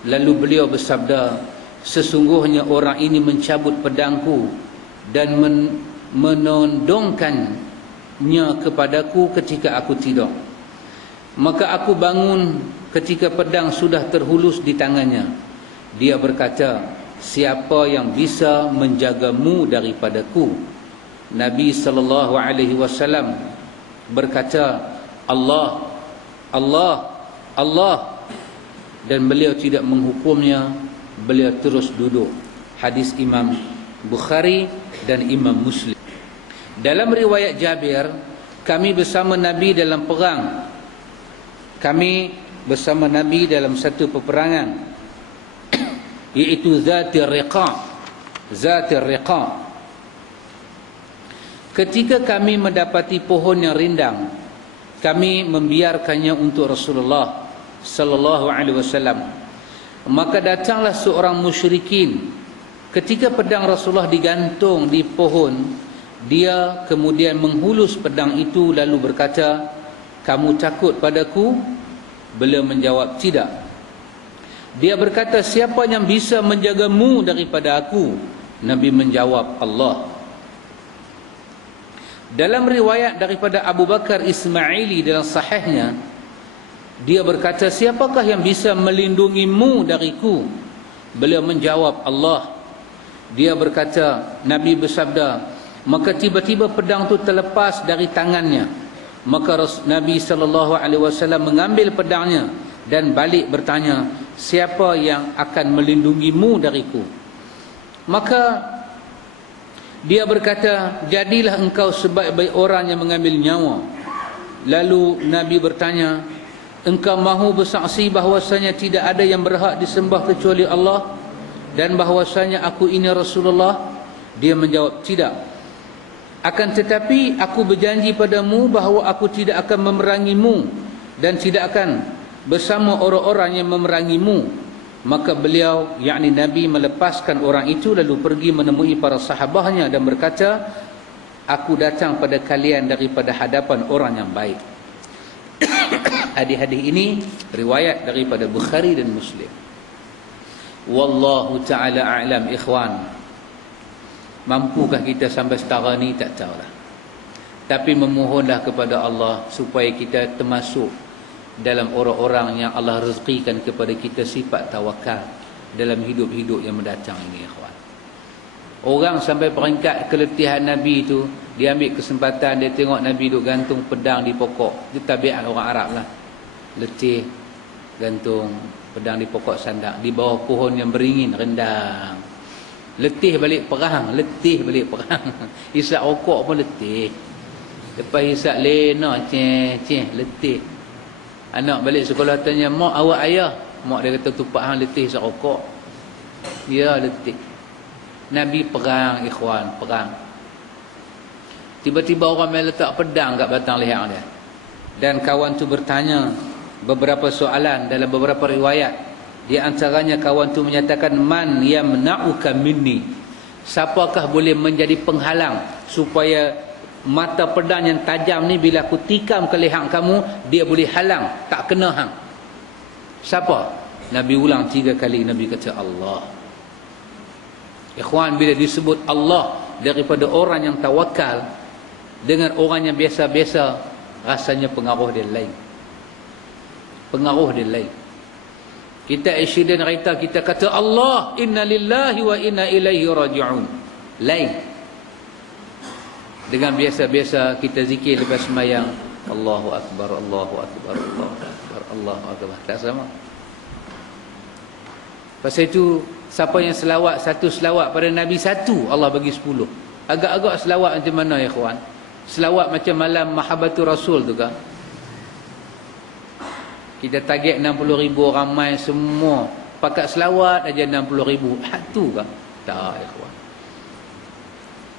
Lalu beliau bersabda, sesungguhnya orang ini mencabut pedangku dan menondongkannya kepadaku ketika aku tidur. Maka aku bangun ketika pedang sudah terhulus di tangannya. Dia berkata, siapa yang bisa menjagamu daripadaku? Nabi sallallahu alaihi wasallam berkata, Allah, Allah, Allah. Dan beliau tidak menghukumnya, beliau terus duduk. Hadis Imam Bukhari dan Imam Muslim. Dalam riwayat Jabir, kami bersama Nabi dalam perang. Kami bersama Nabi dalam satu peperangan, iaitu Zatir Riqa. Zatir Riqa. Ketika kami mendapati pohon yang rindang, kami membiarkannya untuk Rasulullah sallallahu alaihi wasallam. Maka datanglah seorang musyrikin. Ketika pedang Rasulullah digantung di pohon, dia kemudian menghulus pedang itu lalu berkata, kamu takut padaku? Beliau menjawab, tidak. Dia berkata, siapa yang bisa menjagamu daripada aku? Nabi menjawab, Allah. Dalam riwayat daripada Abu Bakar Ismaili dalam sahihnya, dia berkata, siapakah yang bisa melindungimu dariku? Beliau menjawab, Allah. Dia berkata, Nabi bersabda, maka tiba-tiba pedang itu terlepas dari tangannya. Maka Nabi SAW mengambil pedangnya dan balik bertanya, siapa yang akan melindungimu dariku? Maka dia berkata, jadilah engkau sebaik-baik orang yang mengambil nyawa. Lalu Nabi bertanya, engkau mahu bersaksi bahawasanya tidak ada yang berhak disembah kecuali Allah, dan bahawasanya aku ini Rasulullah? Dia menjawab, tidak. Akan tetapi aku berjanji padamu bahawa aku tidak akan memerangimu dan tidak akan bersama orang-orang yang memerangimu. Maka beliau, yakni Nabi, melepaskan orang itu lalu pergi menemui para sahabatnya dan berkata, aku datang pada kalian daripada hadapan orang yang baik. Hadis-hadis ini riwayat daripada Bukhari dan Muslim. Wallahu ta'ala a'lam, ikhwan. Mampukah kita sampai setara ni? Tak tahulah. Tapi memohonlah kepada Allah supaya kita termasuk dalam orang-orang yang Allah rezekikan kepada kita sifat tawakal dalam hidup-hidup yang mendatang ini, ikhwan. Orang sampai peringkat keletihan Nabi itu, dia ambil kesempatan, dia tengok Nabi duk gantung pedang di pokok. Itu tabiat orang Arab lah. Letih, gantung pedang di pokok sandak, di bawah pohon yang beringin, rendang. Letih balik perang, letih balik perang. Hisap rokok pun letih. Lepas hisap lena, letih. Anak balik sekolah tanya, mak awak ayah? Mak dia kata, tupak hang letih hisap rokok. Ya, detik. Nabi perang, ikhwan, perang. Tiba-tiba orang main letak pedang kat batang leher dia. Dan kawan tu bertanya beberapa soalan dalam beberapa riwayat. Di antaranya kawan tu menyatakan, man yamna'uka minni. Siapakah boleh menjadi penghalang supaya mata pedang yang tajam ni bila aku tikam ke leher kamu, dia boleh halang, tak kena hang. Siapa? Nabi ulang 3 kali. Nabi kata Allah. Ikhwan, bila disebut Allah daripada orang yang tawakal dengan orang yang biasa-biasa, rasanya pengaruh dia lain. Pengaruh dia lain. Kita accident kereta, kita kata Allah, inna lillahi wa inna ilaihi raji'un. Lain. Dengan biasa-biasa kita zikir lepas sembahyang, Allahu Akbar, Allahu Akbar, Allahu Akbar, Allahu Akbar. Tak sama. Pasal itu, siapa yang selawat satu selawat pada Nabi satu, Allah bagi 10. Agak-agak selawat macam mana ya kawan? Selawat macam malam Mahabbatur Rasul tu kan? Kita target 60,000 orang main semua. Pakat selawat aja 60,000. Satu kan? Tak ya kawan.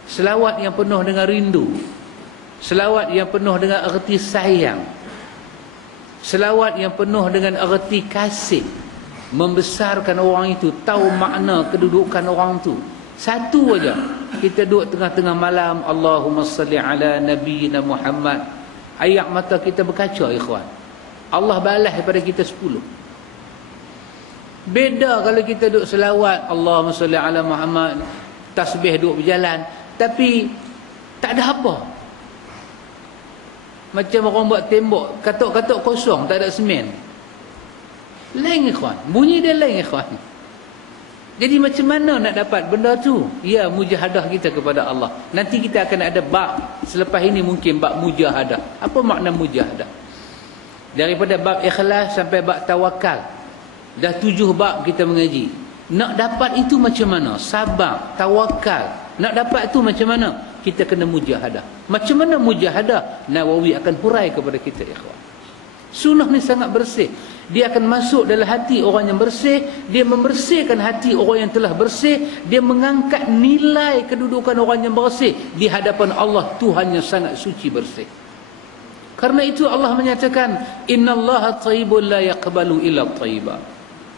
Selawat yang penuh dengan rindu. Selawat yang penuh dengan erti sayang. Selawat yang penuh dengan erti kasih. Membesarkan orang itu, tahu makna kedudukan orang tu. Satu aja. Kita duduk tengah-tengah malam, Allahumma salli ala nabiyyina Muhammad. Air mata kita berkaca ikhwan. Allah balas daripada kita 10. Beda kalau kita duduk selawat, Allahumma salli ala Muhammad, tasbih duduk berjalan, tapi tak ada apa. Macam orang buat tembok, katuk-katuk kosong, tak ada semen. Lain ikhwan. Bunyi dia lain ikhwan. Jadi macam mana nak dapat benda tu? Ya, mujahadah kita kepada Allah. Nanti kita akan ada bab. Selepas ini mungkin bab mujahadah. Apa makna mujahadah? Daripada bab ikhlas sampai bab tawakal. Dah 7 bab kita mengaji. Nak dapat itu macam mana? Sabar, tawakal. Nak dapat itu macam mana? Kita kena mujahadah. Macam mana mujahadah? Nawawi akan hurai kepada kita ikhwan. Sunnah ni sangat bersih. Dia akan masuk dalam hati orang yang bersih. Dia membersihkan hati orang yang telah bersih. Dia mengangkat nilai kedudukan orang yang bersih di hadapan Allah, Tuhan yang sangat suci bersih. Karena itu Allah menyatakan, innallaha thayyibun la yaqbalu illa thayyiba.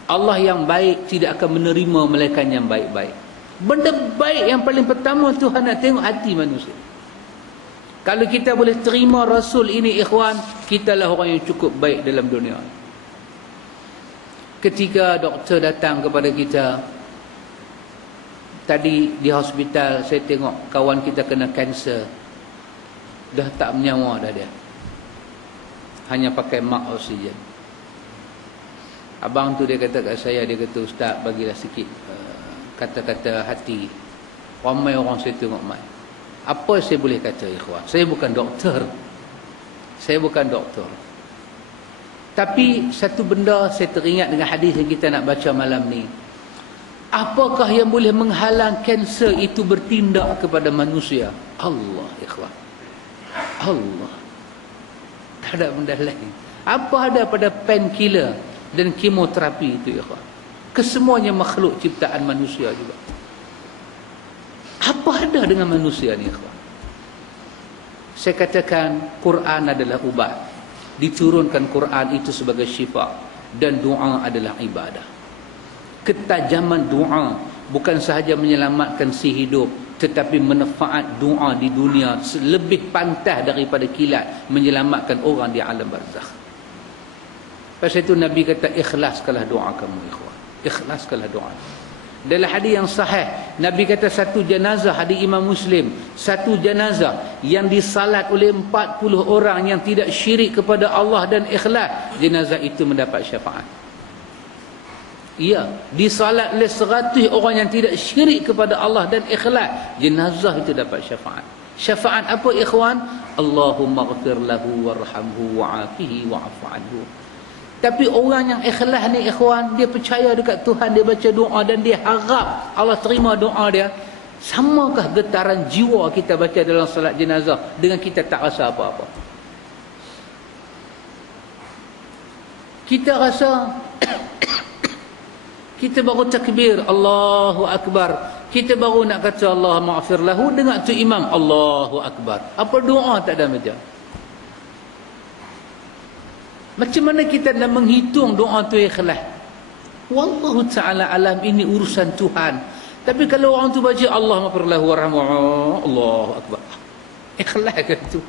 Allah yang baik tidak akan menerima melainkan yang baik-baik. Benda baik yang paling pertama Tuhan nak tengok hati manusia. Kalau kita boleh terima Rasul ini ikhwan, kitalah orang yang cukup baik dalam dunia. Ketika doktor datang kepada kita, tadi di hospital saya tengok kawan kita kena kanser. Dah tak menyawa dah dia. Hanya pakai mak oksigen. Abang tu dia kata kat saya, dia kata, Ustaz bagilah sikit kata-kata hati. Ramai orang saya tengok mai. Apa saya boleh kata ikhwan? Saya bukan doktor. Saya bukan doktor. Tapi satu benda saya teringat dengan hadis yang kita nak baca malam ni. Apakah yang boleh menghalang kanser itu bertindak kepada manusia? Allah ikhwan. Allah. Tak ada benda lain. Apa ada pada painkiller dan kemoterapi itu ikhwan? Kesemuanya makhluk ciptaan manusia juga. Apa ada dengan manusia ni ikhwan? Saya katakan Quran adalah ubat. Diturunkan Quran itu sebagai syifa, dan doa adalah ibadah. Ketajaman doa bukan sahaja menyelamatkan si hidup, tetapi manfaat doa di dunia lebih pantas daripada kilat menyelamatkan orang di alam barzakh. Pasal itu Nabi kata, ikhlaskanlah doa kamu ikhwan. Ikhlaskanlah doa. Dalam hadis yang sahih, Nabi kata satu jenazah, hadis Imam Muslim, satu jenazah yang disalat oleh 40 orang yang tidak syirik kepada Allah dan ikhlas, jenazah itu mendapat syafaat. Ya, disalat oleh 100 orang yang tidak syirik kepada Allah dan ikhlas, jenazah itu dapat syafaat. Syafaat apa ikhwan? Allahumma ghfir lahu warhamhu wa'afihi wa'afu anhu. Tapi orang yang ikhlas ni ikhwan, dia percaya dekat Tuhan, dia baca doa dan dia harap Allah terima doa dia. Samakah getaran jiwa kita baca dalam salat jenazah dengan kita tak rasa apa-apa? Kita rasa Kita baru takbir, Allahu Akbar. Kita baru nak kata Allah maghfir lahu, dengar tu imam, Allahu Akbar. Apa doa tak ada macam. Macam mana kita nak menghitung doa tu ikhlas? Wallahu ta'ala alam, ini urusan Tuhan. Tapi kalau orang tu baca Allah maghfir lahu warhamhu, Allahu Akbar, ikhlas ke tu?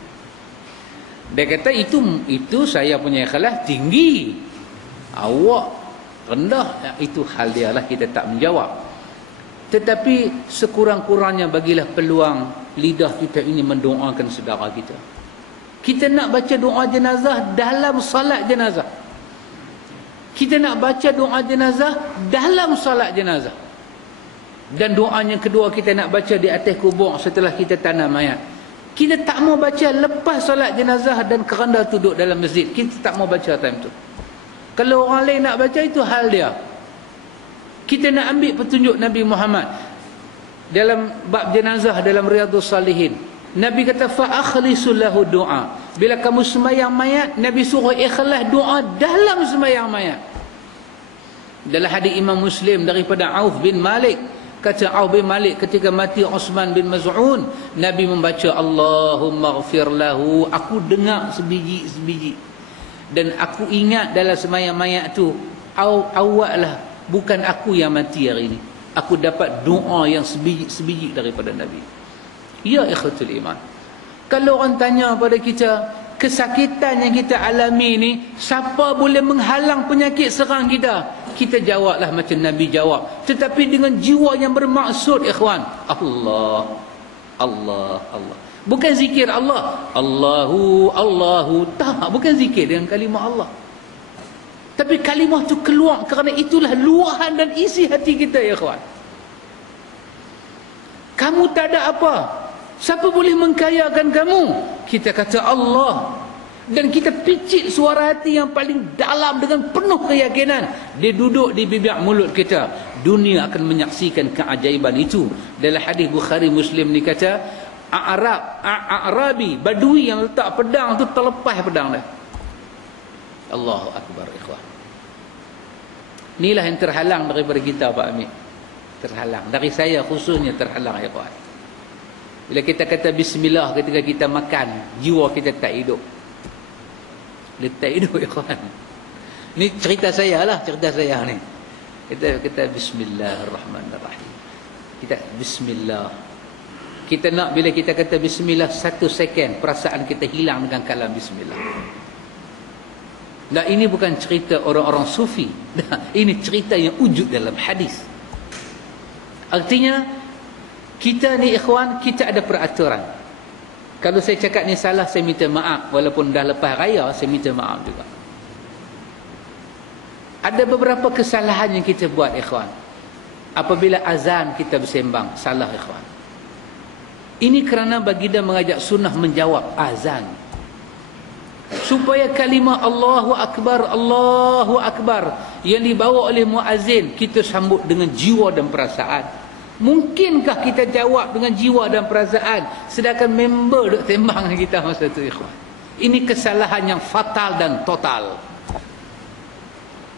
Dia kata itu saya punya ikhlas tinggi, awak rendah. Itu hal dia lah, kita tak menjawab. Tetapi sekurang-kurangnya bagilah peluang lidah kita ini mendoakan saudara kita. Kita nak baca doa jenazah dalam salat jenazah. Kita nak baca doa jenazah dalam salat jenazah. Dan doa yang kedua kita nak baca di atas kubur setelah kita tanam mayat. Kita tak mau baca lepas salat jenazah dan keranda duduk dalam masjid. Kita tak mau baca time tu. Kalau orang lain nak baca, itu hal dia. Kita nak ambil petunjuk Nabi Muhammad dalam bab jenazah dalam Riyadhus Salihin. Nabi kata fa akhlisu lahu doa. Bila kamu sembahyang mayat, Nabi suruh ikhlas doa dalam sembahyang mayat. Dalam hadis Imam Muslim daripada Auf bin Malik, kata Auf bin Malik ketika mati Uthman bin Maz'un, Nabi membaca Allahumma ghfir lahu. Aku dengar sebiji-sebiji dan aku ingat dalam sembahyang mayat tu, awak lah, bukan aku yang mati hari ini. Aku dapat doa yang sebiji-sebiji daripada Nabi. Ya ikhwatul iman, kalau orang tanya pada kita, kesakitan yang kita alami ni, siapa boleh menghalang penyakit serang kita? Kita jawablah macam Nabi jawab, tetapi dengan jiwa yang bermaksud, ikhwan. Allah, Allah, Allah. Bukan zikir Allah, Allahu, Allahu. Tak, bukan zikir dengan kalimah Allah. Tapi kalimah tu keluar kerana itulah luahan dan isi hati kita, ya ikhwan. Kamu tak ada apa, siapa boleh mengkayakan kamu? Kita kata Allah. Dan kita picit suara hati yang paling dalam dengan penuh keyakinan. Dia duduk di bibir mulut kita. Dunia akan menyaksikan keajaiban itu. Dalam hadis Bukhari Muslim ni kata, A'rabi, Badui yang letak pedang tu terlepas pedang dia. Allahu Akbar, ikhwan. Inilah yang terhalang daripada kita, Pak Amir. Terhalang. Dari saya khususnya terhalang, ikhwan. Bila kita kata bismillah ketika kita makan, jiwa kita tak hidup. Dia tak hidup, ikhwan. Ini cerita saya lah, cerita saya ni. Kita bismillahirrahmanirrahim. Kita bismillah. Kita nak bila kita kata bismillah 1 second, perasaan kita hilang dengan kalam bismillah. Nah, ini bukan cerita orang-orang sufi. Nah, ini cerita yang wujud dalam hadis. Artinya, kita ni ikhwan, kita ada peraturan. Kalau saya cakap ni salah, saya minta maaf. Walaupun dah lepas raya, saya minta maaf juga. Ada beberapa kesalahan yang kita buat, ikhwan. Apabila azan kita bersembang, salah, ikhwan. Ini kerana baginda mengajak sunnah menjawab azan, supaya kalimah Allahu Akbar yang dibawa oleh muazzin kita sambut dengan jiwa dan perasaan. Mungkinkah kita jawab dengan jiwa dan perasaan sedangkan member duk tembang kita masa tu, ikhwan? Ini kesalahan yang fatal dan total.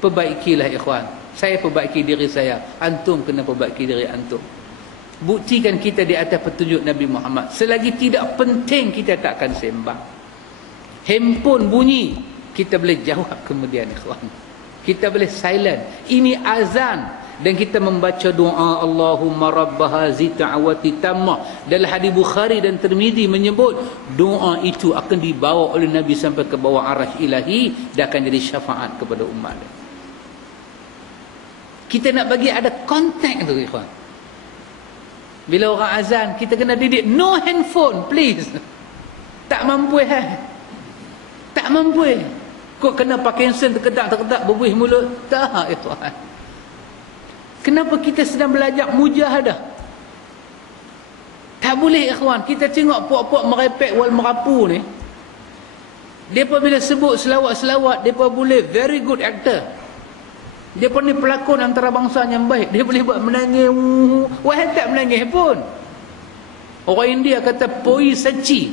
Perbaikilah, ikhwan. Saya perbaiki diri saya, antum kena perbaiki diri antum. Buktikan kita di atas petunjuk Nabi Muhammad. Selagi tidak penting, kita tak akan sembang. Handphone bunyi, kita boleh jawab kemudian, ikhwan. Kita boleh silent. Ini azan. Dan kita membaca doa Allahumma rabba hazi ta'awati tammah. Dalam hadis Bukhari dan Tirmizi menyebut, doa itu akan dibawa oleh Nabi sampai ke bawah arasy ilahi dan akan jadi syafaat kepada umat. Kita nak bagi ada kontak tu, ikhwan. Bila orang azan, kita kena didik, no handphone, please. Tak mampu, tak mampu. Kok kena Parkinson terkedak berbuih mulut? Tak, ikhwan. Kenapa kita sedang belajar mujahadah? Tak boleh, ikhwan. Kita tengok puak-puak merepek wal merapu ni. Mereka bila sebut selawat-selawat, mereka boleh very good actor. Dia pun ni pelakon antara bangsa yang baik. Dia boleh buat menangis. Wahai tak menangis pun. Orang India kata poi saci.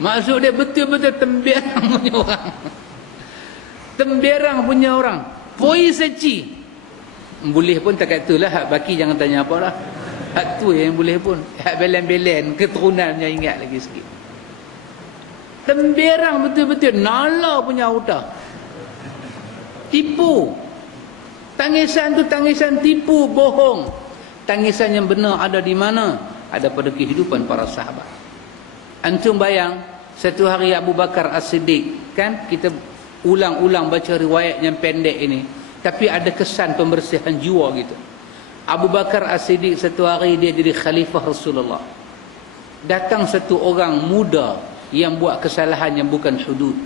Maksud dia betul-betul temberang punya orang. Temberang punya orang. Poi saci. Boleh pun tak kat tu lah. Hak baki jangan tanya apa lah. Hak tu yang boleh pun. Hak belen-belen keturunan yang ingat lagi sikit. Temberang betul-betul. Nala punya utah. Tipu. Tangisan tu tangisan tipu, bohong. Tangisan yang benar ada di mana? Ada pada kehidupan para sahabat. Antum bayang, satu hari Abu Bakar As-Siddiq, kan kita ulang-ulang baca riwayat yang pendek ini, tapi ada kesan pembersihan jiwa gitu. Abu Bakar As-Siddiq satu hari dia jadi khalifah Rasulullah. Datang satu orang muda yang buat kesalahan yang bukan hudud.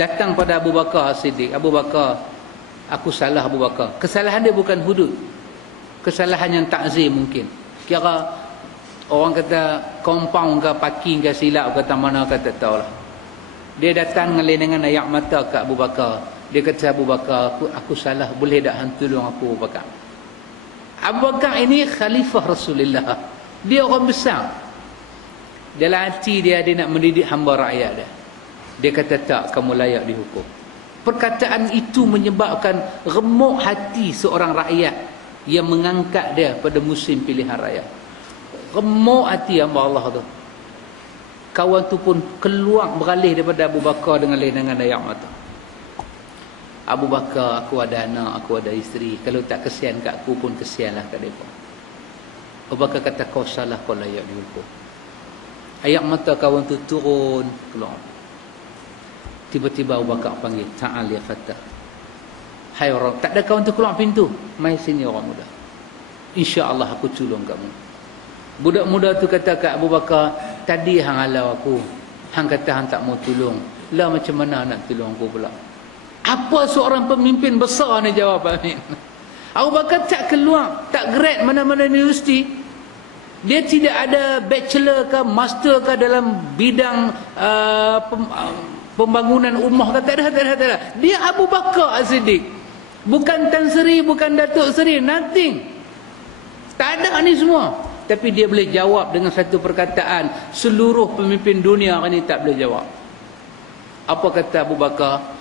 Datang pada Abu Bakar As-Siddiq, Abu Bakar, aku salah Abu Bakar. Kesalahan dia bukan hudud. Kesalahan yang takzir mungkin. Kira orang kata compound ke parking ke silap kata mana kata tahu lah. Dia datang dengan ayak mata ke Abu Bakar. Dia kata, Abu Bakar, aku salah, boleh tak hang tolong aku Abu Bakar? Abu Bakar ini khalifah Rasulullah. Dia orang besar. Dalam hati dia nak mendidik hamba rakyat dia. Dia kata tak, kamu layak dihukum. Perkataan itu menyebabkan remuk hati seorang rakyat yang mengangkat dia pada musim pilihan raya. Remuk hati hamba Allah tu. Kawan tu pun keluar beralih daripada Abu Bakar dengan ayak mata. Abu Bakar, aku ada anak, aku ada isteri. Kalau tak kesian kat aku pun kesianlah kat mereka. Abu Bakar kata, kau salah, kau layak dihukum. Ayak mata kawan tu turun, keluar. Tiba-tiba Abu Bakar panggil, Ta'al ya Fatah. Hai orang, tak ada kawan tu keluar pintu. Mai sini orang muda. InsyaAllah aku tolong kamu. Budak muda tu kata kat Abu Bakar, tadi hang halau aku. Hang kata hang tak mau tolong. Lah macam mana nak tolong aku pula? Apa seorang pemimpin besar ni jawab Amin. Abu Bakar tak keluar, tak grad mana-mana universiti. Dia tidak ada bachelor ke master ke dalam bidang pembangunan ummah ke, tak ada. Dia Abu Bakar As-Siddiq. Bukan Tan Sri, bukan Datuk Seri, nothing. Tak ada ni semua. Tapi dia boleh jawab dengan satu perkataan seluruh pemimpin dunia ni tak boleh jawab. Apa kata Abu Bakar?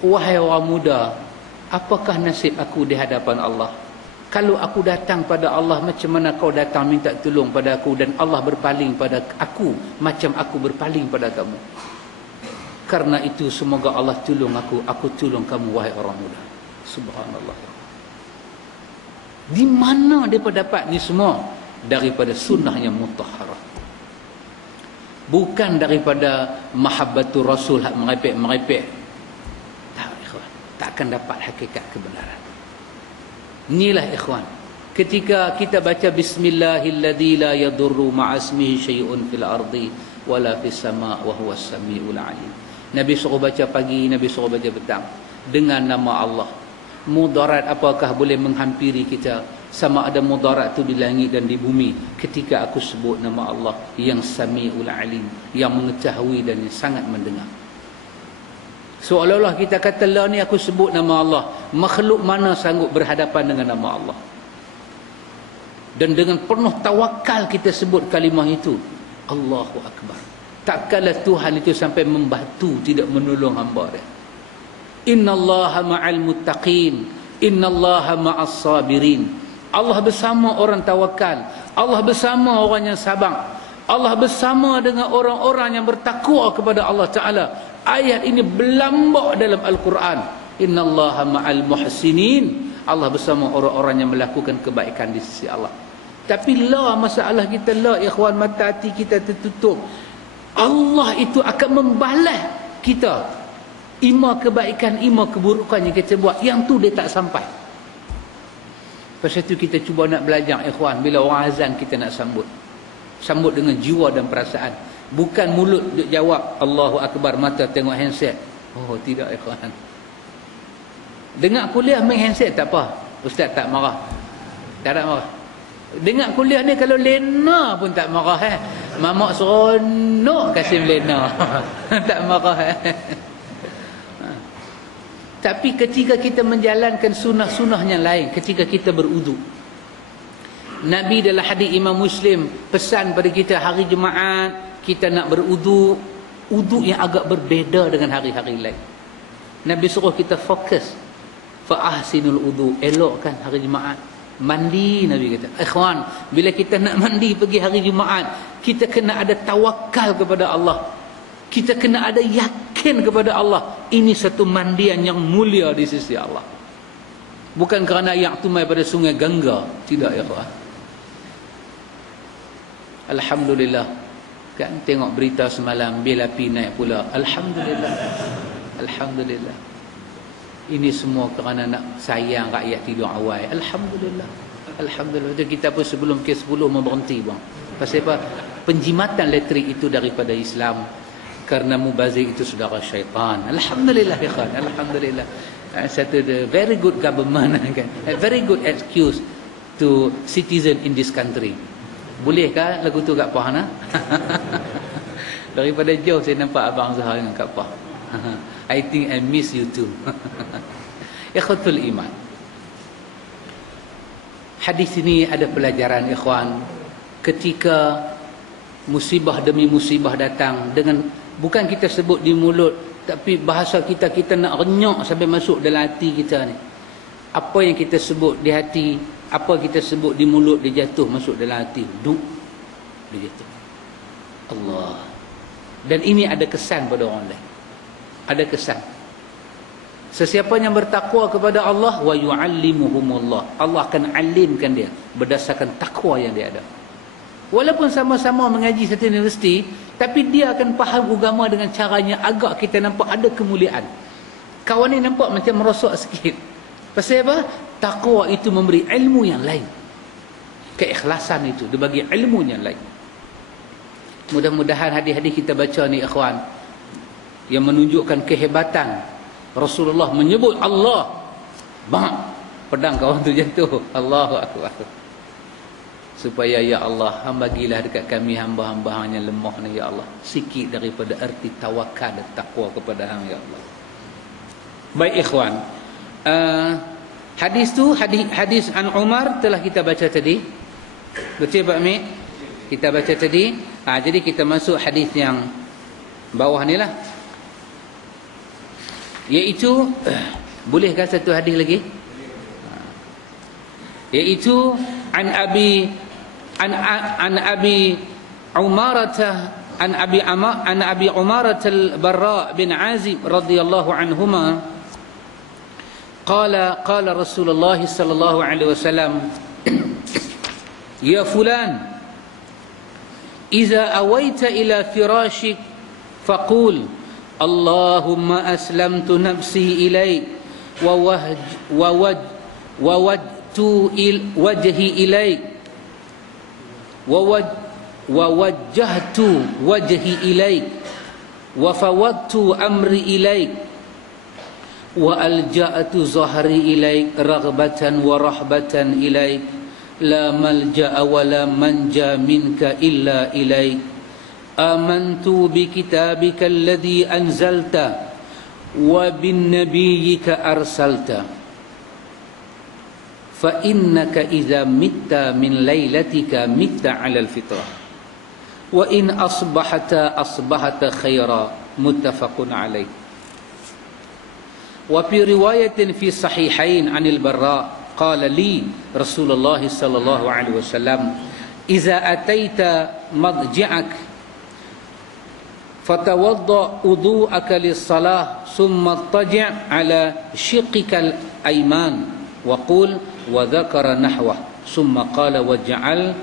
Wahai orang muda, apakah nasib aku di hadapan Allah? Kalau aku datang pada Allah, macam mana kau datang minta tolong pada aku dan Allah berpaling pada aku macam aku berpaling pada kamu? Karena itu semoga Allah tolong aku tolong kamu wahai orang muda. Subhanallah. Di mana dia dapat ni semua? Daripada sunnah yang mutahharah. Bukan daripada mahabbatul Rasul hak merepek-merepek. Tak akan dapat hakikat kebenaran. Inilah ikhwan, ketika kita baca bismillahilladzi la yadurru ma'asmihi syai'un fil ardi wala fis sama' wa huwas samiul alim. Nabi suruh baca pagi, Nabi suruh baca petang dengan nama Allah. Mudarat apakah boleh menghampiri kita sama ada mudarat tu di langit dan di bumi ketika aku sebut nama Allah yang samiul alim, yang mengetahui dan yang sangat mendengar. Seolah-olah kita kata lah ni aku sebut nama Allah. Makhluk mana sanggup berhadapan dengan nama Allah? Dan dengan penuh tawakal kita sebut kalimah itu. Allahu Akbar. Takkanlah Tuhan itu sampai membantu, tidak menolong hamba dia. Innallaha ma'al muttaqin. Innallaha ma'as sabirin. Allah bersama orang tawakal. Allah bersama orang yang sabar. Allah bersama dengan orang-orang yang bertakwa kepada Allah Ta'ala. Ayat ini berlambak dalam Al-Quran. Innallaha ma'al muhsinin. Allah bersama orang-orang yang melakukan kebaikan di sisi Allah. Tapi lah masalah kita lah ikhwan, mata hati kita tertutup. Allah itu akan membalas kita. Ima kebaikan, ima keburukan yang kita buat. Yang tu dia tak sampai. Pasal itu kita cuba nak belajar ikhwan. Bila orang azan kita nak sambut. Sambut dengan jiwa dan perasaan. Bukan mulut duk jawab Allahu Akbar, mata tengok handset. Oh tidak ikhwan. Dengar kuliah main handset tak apa. Ustaz tak marah. Tak ada marah. Dengar kuliah ni kalau lena pun tak marah Mamak seronok kasih lena. Tak marah Tapi ketika kita menjalankan sunnah-sunnah yang lain, ketika kita berudu. Nabi dalam hadis Imam Muslim pesan pada kita hari Jumaat kita nak berudu, udu yang agak berbeza dengan hari-hari lain. Nabi suruh kita fokus fa ahsinul wudu, elokkan hari Jumaat. Mandi, Nabi kata. Ikhwan, bila kita nak mandi pergi hari Jumaat, kita kena ada tawakal kepada Allah. Kita kena ada yakin kepada Allah. Ini satu mandian yang mulia di sisi Allah. Bukan kerana yang tumai pada sungai Gangga. Tidak, ya Allah. Alhamdulillah. Kan tengok berita semalam, bil api naik pula. Alhamdulillah. Alhamdulillah. Ini semua kerana nak sayang rakyat tidur awal. Alhamdulillah. Alhamdulillah. Jadi kita pun sebelum ke 10 mau berhenti bang. Pasal apa? Penjimatan elektrik itu daripada Islam. Kerana mubazir itu saudara syaitan. Alhamdulillah ya khan. Alhamdulillah. Satu the very good government kan. A very good excuse to citizen in this country. Bolehkah lagu tu Kak Pah? Daripada jauh saya nampak Abang Zahar dengan Kak Pah. I think I miss you too. Ikhwatul iman. Hadis ini ada pelajaran ikhwan. Ketika musibah demi musibah datang, dengan bukan kita sebut di mulut, tapi bahasa kita nak renyok sampai masuk dalam hati kita ni. Apa yang kita sebut di hati, apa kita sebut di mulut, dia jatuh masuk dalam hati. Duk, dia jatuh. Allah. Dan ini ada kesan pada orang lain. Ada kesan. Sesiapa yang bertakwa kepada Allah, wa yu'allimuhumullah, Allah akan alimkan dia berdasarkan takwa yang dia ada. Walaupun sama-sama mengaji satu universiti, tapi dia akan faham agama dengan caranya agak kita nampak ada kemuliaan. Kawan ni nampak macam merosot sikit. Pasal apa? Takwa itu memberi ilmu yang lain. Keikhlasan itu dia bagi ilmu yang lain. Mudah-mudahan hadis-hadis kita baca ni ikhwan, yang menunjukkan kehebatan Rasulullah menyebut Allah, bang, pedang kawan tu jatuh. Allahu akbar. Supaya ya Allah, bagilah dekat kami hamba-hamba yang lemah ni ya Allah, sikit daripada erti tawakal dan takwa kepada Hang ya Allah. Baik ikhwan, hadis tu hadis an Umar telah kita baca tadi. Betul Pak Mi? Kita baca tadi. Jadi kita masuk hadis yang bawah ni lah. Iaitu, bolehkah satu hadis lagi? Iaitu an Abi Umarah an Abi Umarah al-Barra bin Azib radhiyallahu anhuma qala Rasulullah sallallahu alaihi wasallam ya fulan idza awaita ila firashik faqul Allahumma aslamtu nafsi ilaik wa wajtu wajhi ilaik wa wajjahtu wajhi ilaik wa fawwadtu amri ilaik wa alja'tu zahri ilaik raghbatan wa rahbatan ilaik la malja'a wa la manja minka illa ilaik amantu bi kitabika alladhi anzalta wa bin nabiyyika arsalta fa innaka idza mitta min lailatika mitta 'ala al-fitrah wa in asbahata khaira muttafaqun alaih. Wa fi riwayatin fi sahihain 'anil Barra qala li Rasulullah sallallahu alaihi wasallam idza ataita madji'ak fatawadda wudu'aka lis-salah thumma ittaji' 'ala shiqqika al-ayman wa qul wa dhakara nahwa thumma qala waj'al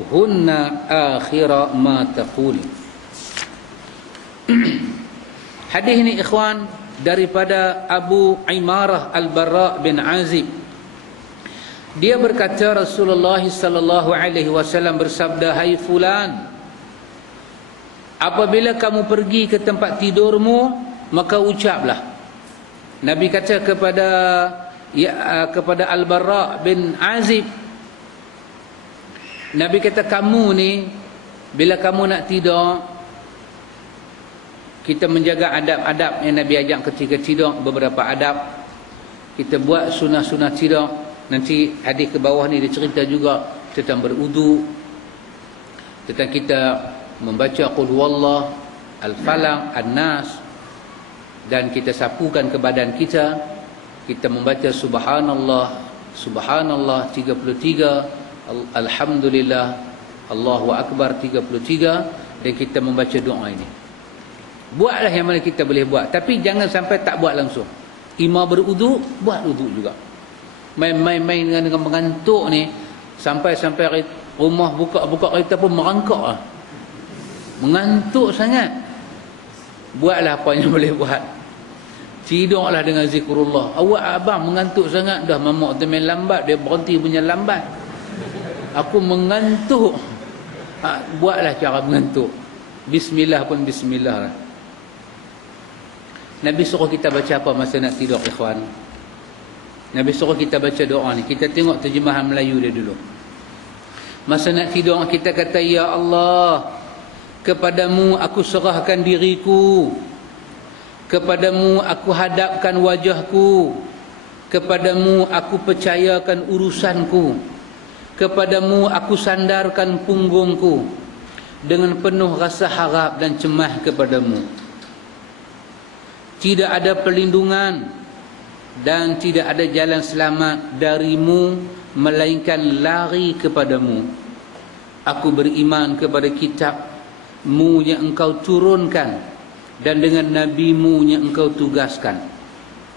hunna akhira ma taqul. Hadis ini ikhwan daripada Abu Umarah al-Barra bin Azib. Dia berkata Rasulullah sallallahu alaihi wasallam bersabda, hai fulan, apabila kamu pergi ke tempat tidurmu, maka ucaplah. Nabi kata kepada Al-Barra bin Azib, Nabi kata kamu ni bila kamu nak tidur, kita menjaga adab-adab yang Nabi ajak ketika tidur. Beberapa adab kita buat, sunah-sunah tidur. Nanti hadis ke bawah ni dia cerita juga tentang berudu, tentang kita membaca qul huwallah, al-falaq, an-nas, dan kita sapukan ke badan kita. kita membaca subhanallah, subhanallah 33, alhamdulillah, Allahu akbar 33, dan kita membaca doa ini. Buatlah yang mana kita boleh buat, tapi jangan sampai tak buat langsung. Imam berwuduk, buat wuduk juga. Main-main dengan mengantuk ni, sampai rumah buka kereta pun merangkak lah. Mengantuk sangat. Buatlah apa yang boleh buat. Tidurlah dengan zikrullah. Awak abang mengantuk sangat dah, mamak tu main lambat, dia berhenti punya lambat. Aku mengantuk. Buatlah cara mengantuk. Bismillah pun bismillah lah. Nabi suruh kita baca apa masa nak tidur, ikhwan? Nabi suruh kita baca doa ni. Kita tengok terjemahan Melayu dia dulu. Masa nak tidur kita kata, ya Allah, kepadamu aku serahkan diriku, kepadamu aku hadapkan wajahku, kepadamu aku percayakan urusanku, kepadamu aku sandarkan punggungku, dengan penuh rasa harap dan cemas kepadamu. Tidak ada perlindungan dan tidak ada jalan selamat darimu melainkan lari kepadamu. Aku beriman kepada kitab-Mu yang engkau turunkan dan dengan Nabi-Mu yang engkau tugaskan.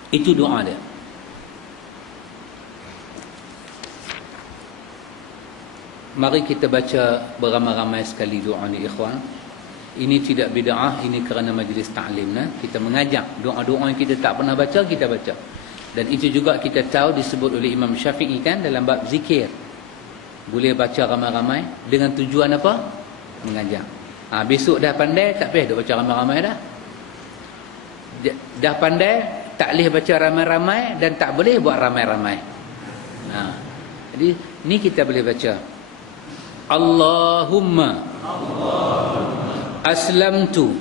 Itu doa dia. Mari kita baca beramai-ramai sekali doa ni, ikhwan. Ini tidak bid'ah, ini kerana majlis ta'lim. Kita mengajak doa-doa yang kita tak pernah baca, kita baca. Dan itu juga kita tahu disebut oleh Imam Syafi'i kan dalam bab zikir. Boleh baca ramai-ramai dengan tujuan apa? Mengajak. Besok dah pandai, tak payah duk baca ramai-ramai dah. Dah pandai, tak boleh baca ramai-ramai dan tak boleh buat ramai-ramai. Jadi ni kita boleh baca. Allahumma aslamtu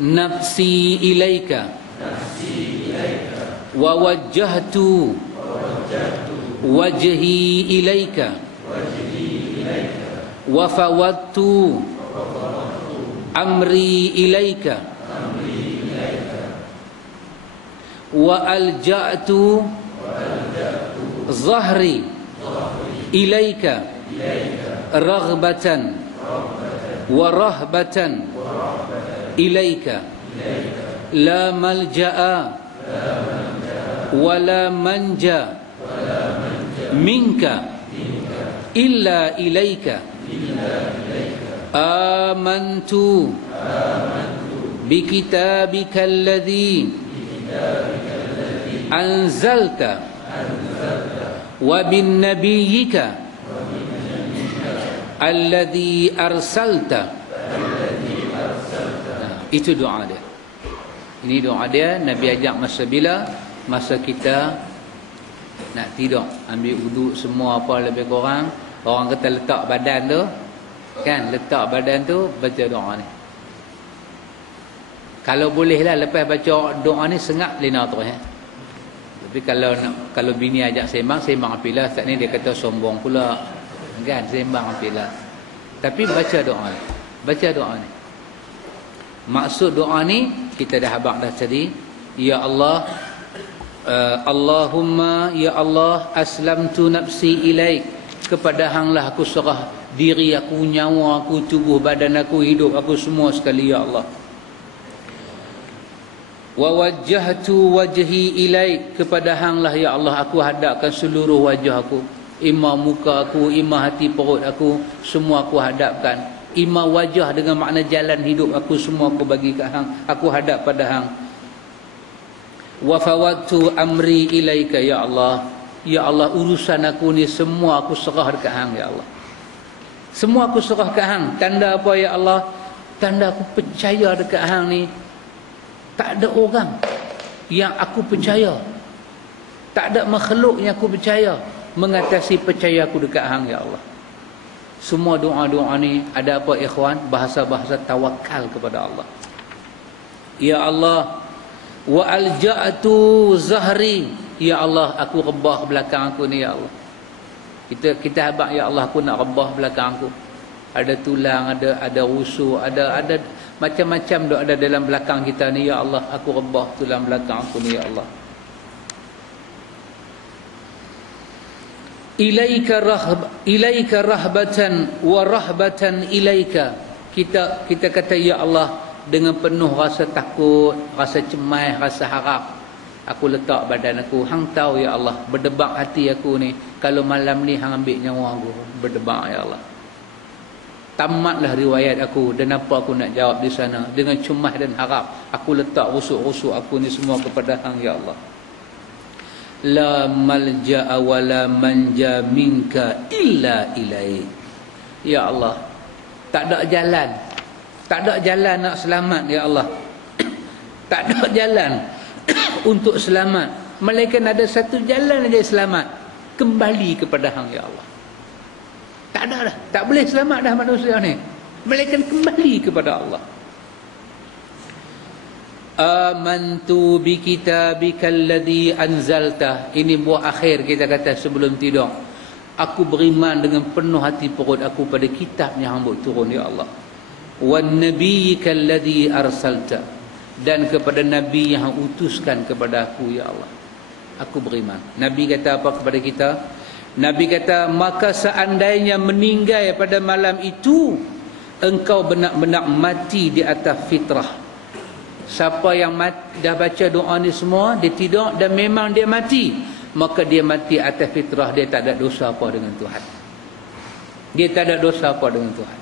nafsi ilaika wa wajjahtu wajhi ilaika wa fawwadtu amri ilaika wa alja'tu zahri ilaika raghbatan wa rahbatan ilaika la malja'a wa la manja minka illa ilaika amantu bi kitabika alladhi anzalta wa bin nabiyyika alladhi arsalta. Itu doa dia. Ini doa dia. Nabi ajak masa bila? Masa kita nak tidur, ambil wuduk semua apa lebih kurang. Orang kata letak badan tu, kan, letak badan tu, baca doa ni. Kalau bolehlah lepas baca doa ni sengak lina terus ya. Tapi kalau bini ajak sembang apilah. Saat ni dia kata sombong pula, kan, sembang apilah. Tapi baca doa ni. Baca doa ni. Maksud doa ni kita dah habaq dah tadi. Ya Allah, Allahumma, ya Allah, aslamtu nafsi ilaik, kepada Hanglah aku serah diri aku, nyawa aku, tubuh badan aku, hidup aku semua sekali, ya Allah. Wa wajjahtu wajhi ilaik, kepada Hanglah ya Allah aku hadapkan seluruh wajah aku, imam muka aku, imam hati perut aku, semua aku hadapkan. Imam wajah dengan makna jalan hidup aku, semua aku bagi ke Hang, aku hadap pada Hang. Wa fawwadtu amri ilaika ya Allah, ya Allah, urusan aku ni semua aku serah dekat Hang ya Allah. Semua aku serah dekat Hang. Tanda apa ya Allah? Tanda aku percaya dekat Hang ni, tak ada orang yang aku percaya, tak ada makhluk yang aku percaya mengatasi percaya aku dekat Hang ya Allah. Semua doa-doa ni ada apa ikhwan? Bahasa-bahasa tawakal kepada Allah. Ya Allah, wa alja'tu zahri, ya Allah, aku rebah belakang aku ni ya Allah. Kita habaq ya Allah, aku nak rebah belakang aku. Ada tulang, ada rusuk, ada macam-macam dok ada dalam belakang kita ni ya Allah, aku rebah tulang belakang aku ni ya Allah. ilaika rahbatan wa rahbatan ilaika. Kita kata ya Allah dengan penuh rasa takut, rasa cemas, rasa harap. Aku letak badan aku, hang tahu ya Allah, berdebak hati aku ni, kalau malam ni hang ambil nyawa aku, berdebak ya Allah. Tamatlah riwayat aku, dan apa aku nak jawab di sana, dengan cemas dan harap. Aku letak rusuk-rusuk aku ni semua kepada hang ya Allah. La malja'a wa la manja minka illa ilaih. Ya Allah, tak ada jalan nak selamat ya Allah. Tak ada jalan untuk selamat, melainkan ada satu jalan aja selamat, kembali kepada hang ya Allah. Tak ada dah, tak boleh selamat dah manusia ni, melainkan kembali kepada Allah. Amantu bi kitabikal ladzi anzalta. Ini buah akhir kita kata sebelum tidur. Aku beriman dengan penuh hati perut aku pada kitab yang hang turun ya Allah. Wan nabiyyikal ladzi arsalta, dan kepada nabi yang hang utuskan kepada aku ya Allah. Aku beriman. Nabi kata apa kepada kita? Nabi kata, maka seandainya meninggal pada malam itu, engkau benar-benar mati di atas fitrah. Siapa yang dah baca doa ni semua, dia tidur dan memang dia mati, maka dia mati atas fitrah. Dia tak ada dosa apa dengan Tuhan. Dia tak ada dosa apa dengan Tuhan.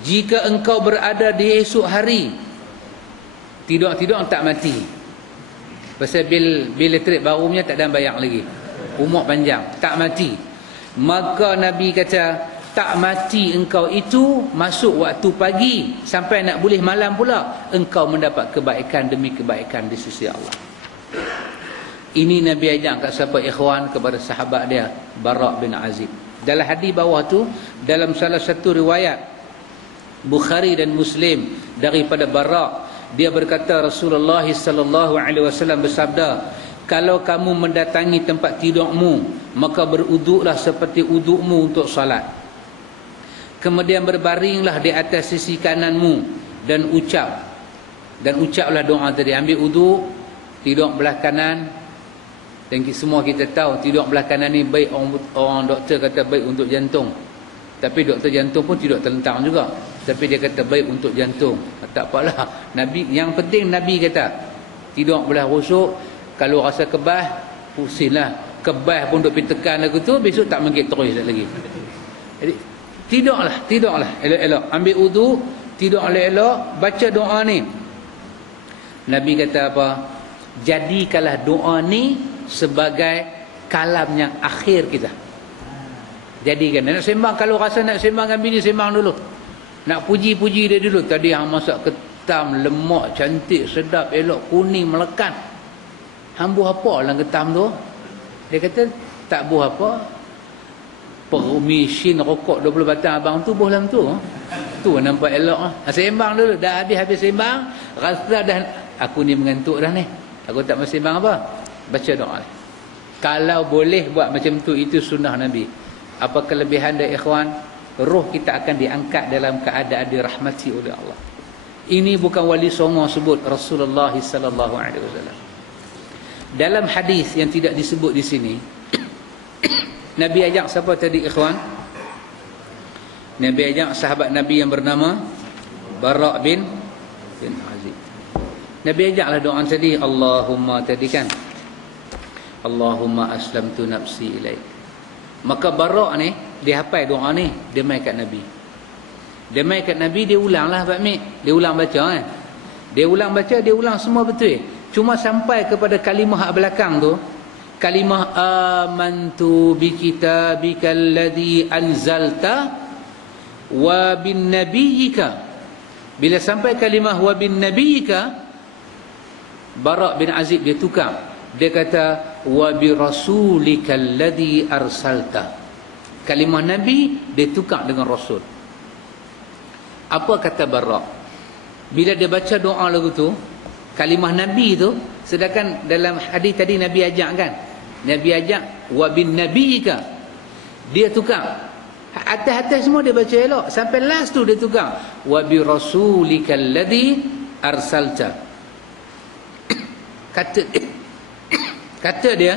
Jika engkau berada di esok hari, tidur-tidur tak mati. Pasal bil elektrik baru punya tak ada bayar lagi, umur panjang, tak mati. Maka Nabi kata, tak mati engkau itu masuk waktu pagi sampai nak boleh malam pula, engkau mendapat kebaikan demi kebaikan di sisi Allah. Ini Nabi ajak kat siapa ikhwan, kepada sahabat dia Bara' bin Azib. Dalam hadis bawah tu, dalam salah satu riwayat Bukhari dan Muslim daripada Bara', dia berkata Rasulullah sallallahu alaihi wasallam bersabda, kalau kamu mendatangi tempat tidurmu, maka beruduklah seperti udukmu untuk salat. Kemudian berbaringlah di atas sisi kananmu dan ucaplah doa tadi. Ambil uduk, tidur belah kanan. Dan semua kita tahu tidur belah kanan ni baik, orang doktor kata baik untuk jantung. Tapi doktor jantung pun tidur terlentang juga. Tapi dia kata baik untuk jantung. Tak apalah. Nabi, yang penting Nabi kata tidur belah rusuk. Kalau rasa kebas, pusinglah. Kebas pun duk pergi tekan lagu tu, besok tak mungkin terus lagi. Jadi tidurlah elok-elok. Ambil wudu, tidur elok-elok, baca doa ni. Nabi kata apa? Jadikanlah doa ni sebagai kalam yang akhir kita. Jadikan. Nak sembang, kalau rasa nak sembang dengan bini, sembang dulu. Nak puji-puji dia dulu. Tadi hang masak ketam, lemak, cantik, sedap, elok, kuning, melekat. Hang buah apa dalam ketam tu? Dia kata, tak buah apa. Permisin rokok 20 batang abang tu buah dalam tu. Tu nampak elok. Sembang dulu. Dah habis sembang, rasa dah, aku ni mengantuk dah ni. Aku tak masih sembang apa. Baca doa. Kalau boleh buat macam tu, itu sunnah Nabi. Apa kelebihan dia ikhwan? Roh kita akan diangkat dalam keadaan dirahmati oleh Allah. Ini bukan wali songo sebut, Rasulullah sallallahu alaihi wasallam. Dalam hadis yang tidak disebut di sini, Nabi ajak siapa tadi ikhwan? Nabi ajak sahabat Nabi yang bernama Bara' bin Azib. Nabi ajaklah doa tadi, Allahumma tadi kan, Allahumma aslamtu nafsi ilaik. Maka Bara' ni dia hafal doa ni, dia mai kat Nabi. Dia mai kat Nabi, dia ulanglah Pak Mik. Dia ulang baca kan. Dia ulang baca, dia ulang semua betul. Cuma sampai kepada kalimah belakang tu, kalimah amantu bi kitabikal ladzi anzalta wa bin nabiyyika. Bila sampai kalimah wa bin nabiyyika, Bara' bin Azib dia tukar. Dia kata wa bi rasulikal ladzi arsalta. Kalimah Nabi dia tukar dengan Rasul. Apa kata Bara'? Bila dia baca doa lagu tu, kalimah Nabi tu, sedangkan dalam hadis tadi Nabi ajak kan, Nabi ajak wa bin nabiyyika, dia tukar. Atas-atas semua dia baca elok, sampai last tu dia tukar wa bi rasulikal ladzi arsalta. Kata dia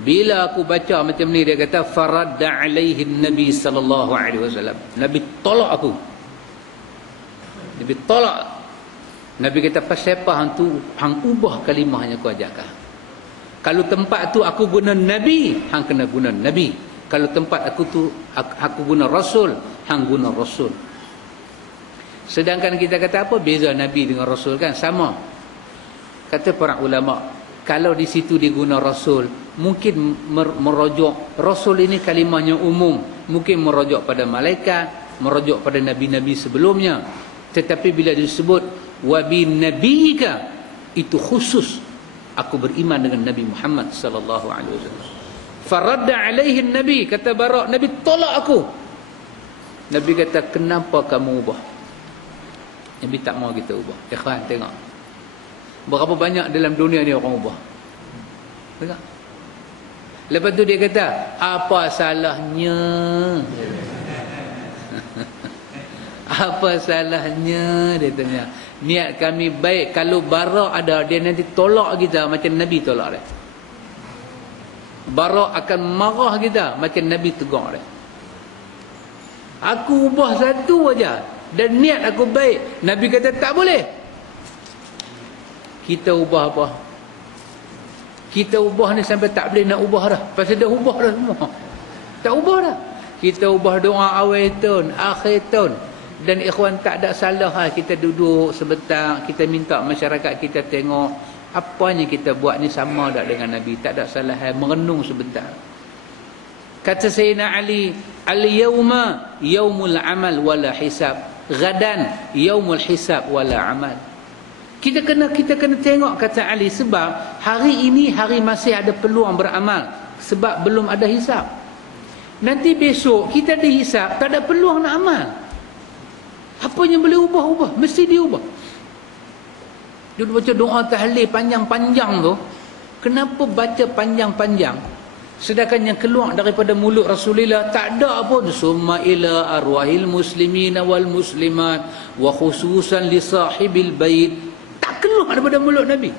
Bila aku baca macam ni, dia kata faradda alaihi Nabi sallallahu alaihi wasallam. Nabi tolak aku. Nabi tolak. Nabi kata pasal apa hang tu hang ubah kalimah yang aku ajarkan. Kalau tempat tu aku guna Nabi, hang kena guna Nabi. Kalau tempat aku tu aku guna Rasul, hang guna Rasul. Sedangkan kita kata apa? Beza Nabi dengan Rasul kan? Sama. Kata para ulama, kalau di situ diguna Rasul, mungkin merujuk Rasul ini kalimahnya umum, mungkin merujuk pada malaikat, merujuk pada nabi-nabi sebelumnya. Tetapi bila disebut wabi nabiyika, itu khusus aku beriman dengan Nabi Muhammad sallallahu alaihi wasallam. Faradda alaihi Nabi, kata Bara', Nabi tolak aku. Nabi kata, kenapa kamu ubah? Nabi tak mau kita ubah. Ikhwan tengok, berapa banyak dalam dunia ni orang ubah. Tengok. Lepas tu dia kata, apa salahnya? Apa salahnya? Dia tanya. Niat kami baik. Kalau Bara' ada, dia nanti tolak kita macam Nabi tolak dia. Bara' akan marah kita macam Nabi tegur dia. Aku ubah satu aja dan niat aku baik. Nabi kata tak boleh. Kita ubah apa? Kita ubah ni sampai tak boleh nak ubah dah. Pasal dah ubah dah semua. Tak ubah dah. Kita ubah doa awal tahun, akhir tahun. Dan ikhwan, tak ada salah kita duduk sebentar, kita minta masyarakat kita tengok apa yang kita buat ni sama tak dengan Nabi. Tak ada salah, merenung sebentar. Kata Sayyidina Ali, al-yawma yaumul amal wala hisab, gadan yaumul hisab wala amal. Kita kena tengok, kata Ali, sebab hari ini hari masih ada peluang beramal, sebab belum ada hisab. Nanti besok kita dihisab, tak ada peluang nak amal. Apa yang boleh ubah? Mesti diubah. Dia baca doa tahlil panjang-panjang tu. Kenapa baca panjang-panjang? Sedangkan yang keluar daripada mulut Rasulullah tak ada pun. Summa ila arwahil muslimin wal muslimat wa khususan li sahibil bait. Tak keluar daripada mulut Nabi.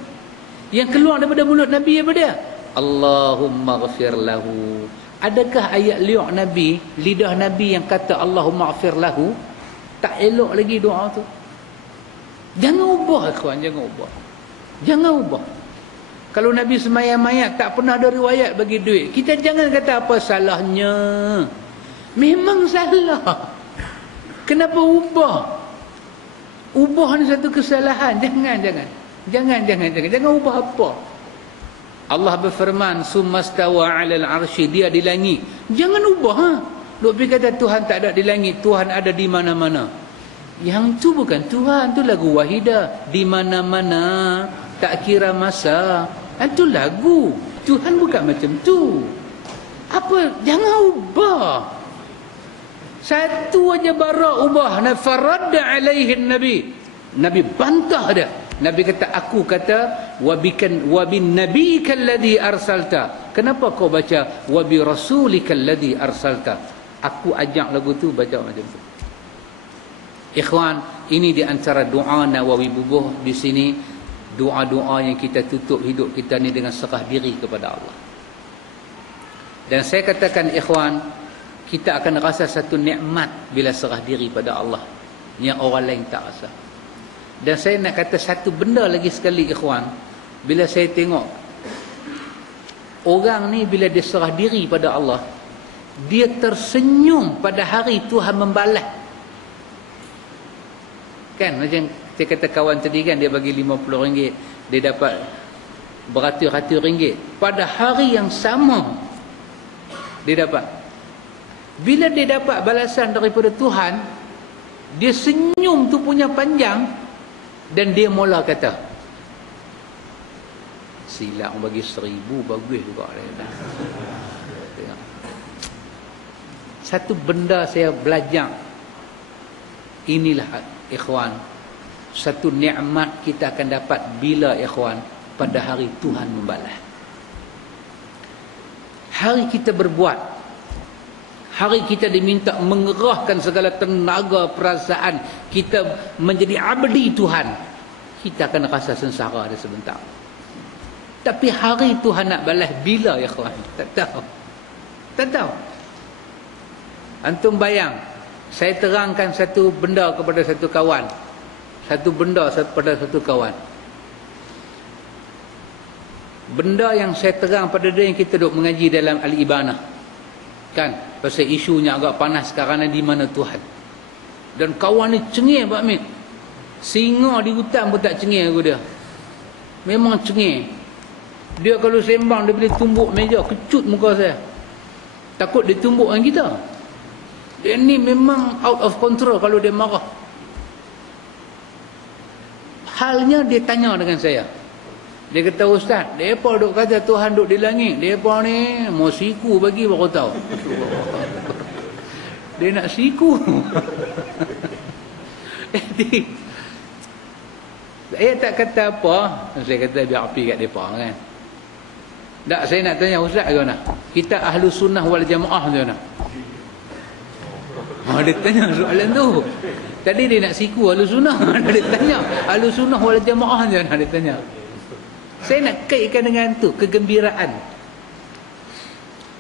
Yang keluar daripada mulut Nabi apa dia? Allahumma ghafir lahu. Adakah ayat liuk Nabi, lidah Nabi yang kata Allahumma ghafir lahu? Tak elok lagi doa tu. Jangan ubah, kawan, jangan ubah. Jangan ubah. Kalau Nabi semayang mayat tak pernah ada riwayat bagi duit, kita jangan kata apa salahnya. Memang salah. Kenapa ubah? Ubah ni satu kesalahan. Jangan ubah apa. Allah berfirman, summastawa 'alal 'arsy, dia di langit. Jangan ubah. Duk pergi kata Tuhan tak ada di langit, Tuhan ada di mana-mana. Yang tu bukan Tuhan, tu lagu Wahidah. Di mana-mana, tak kira masa. Itu lagu. Tuhan bukan macam tu. Apa? Jangan ubah. Satu aja Bara' ubah. Faradda alaihi Nabi. Nabi bantah dia. Nabi kata, aku kata wabin nabiyika alladhi arsalta. Kenapa kau baca wabi rasulika alladhi arsalta? Aku ajak lagu tu baca macam tu. Ikhwan, ini di antara doa Nawawi Bubuh di sini, doa-doa yang kita tutup hidup kita ni dengan serah diri kepada Allah. Dan saya katakan ikhwan, kita akan rasa satu nikmat bila serah diri pada Allah yang orang lain tak rasa. Dan saya nak kata satu benda lagi sekali ikhwan, bila saya tengok orang ni bila dia serah diri pada Allah, dia tersenyum pada hari Tuhan membalas. Kan macam saya kata kawan tadi kan, dia bagi RM50, dia dapat beratus-ratus ringgit. Pada hari yang sama dia dapat. Bila dia dapat balasan daripada Tuhan, dia senyum tu punya panjang. Dan dia mula kata, silap bagi 1,000 bagus juga. Satu benda saya belajar, inilah ikhwan, satu nikmat kita akan dapat bila ikhwan pada hari Tuhan membalas. Hari kita berbuat, hari kita diminta mengerahkan segala tenaga perasaan kita menjadi abdi Tuhan, kita akan rasa sengsara dia sebentar. Tapi hari Tuhan nak balas bila, ya kawan? Tak tahu. Tak tahu. Antum bayang, saya terangkan satu benda kepada satu kawan. Satu benda kepada satu kawan. Benda yang saya terang pada dia yang kita duk mengaji dalam Al-Ibanah. Kan? Pasal isunya agak panas sekarang di mana Tuhan. Dan kawan ni cengih Pak Mit. Singa di hutan pun tak cengih aku dia. Memang cengih. Dia kalau sembang dia boleh tumbuk meja, kecut muka saya. Takut dia tumbuk dengan kita. Dia ni memang out of control kalau dia marah. Halnya dia tanya dengan saya. Dia kata, Ustaz, mereka duk kata Tuhan duk di langit. Mereka ni mau siku bagi baru tahu. Dia nak siku. Jadi, saya tak kata apa. Saya kata biar api kat mereka kan. Tak, saya nak tanya Ustaz ke mana? Kita ahlu sunnah wal jamaah ke mana? Dia tanya soalan tu. Tadi dia nak siku ahlu sunnah. Dia tanya ahlu sunnah wal jamaah ke mana? Dia tanya. Saya nak kaitkan dengan tu, kegembiraan.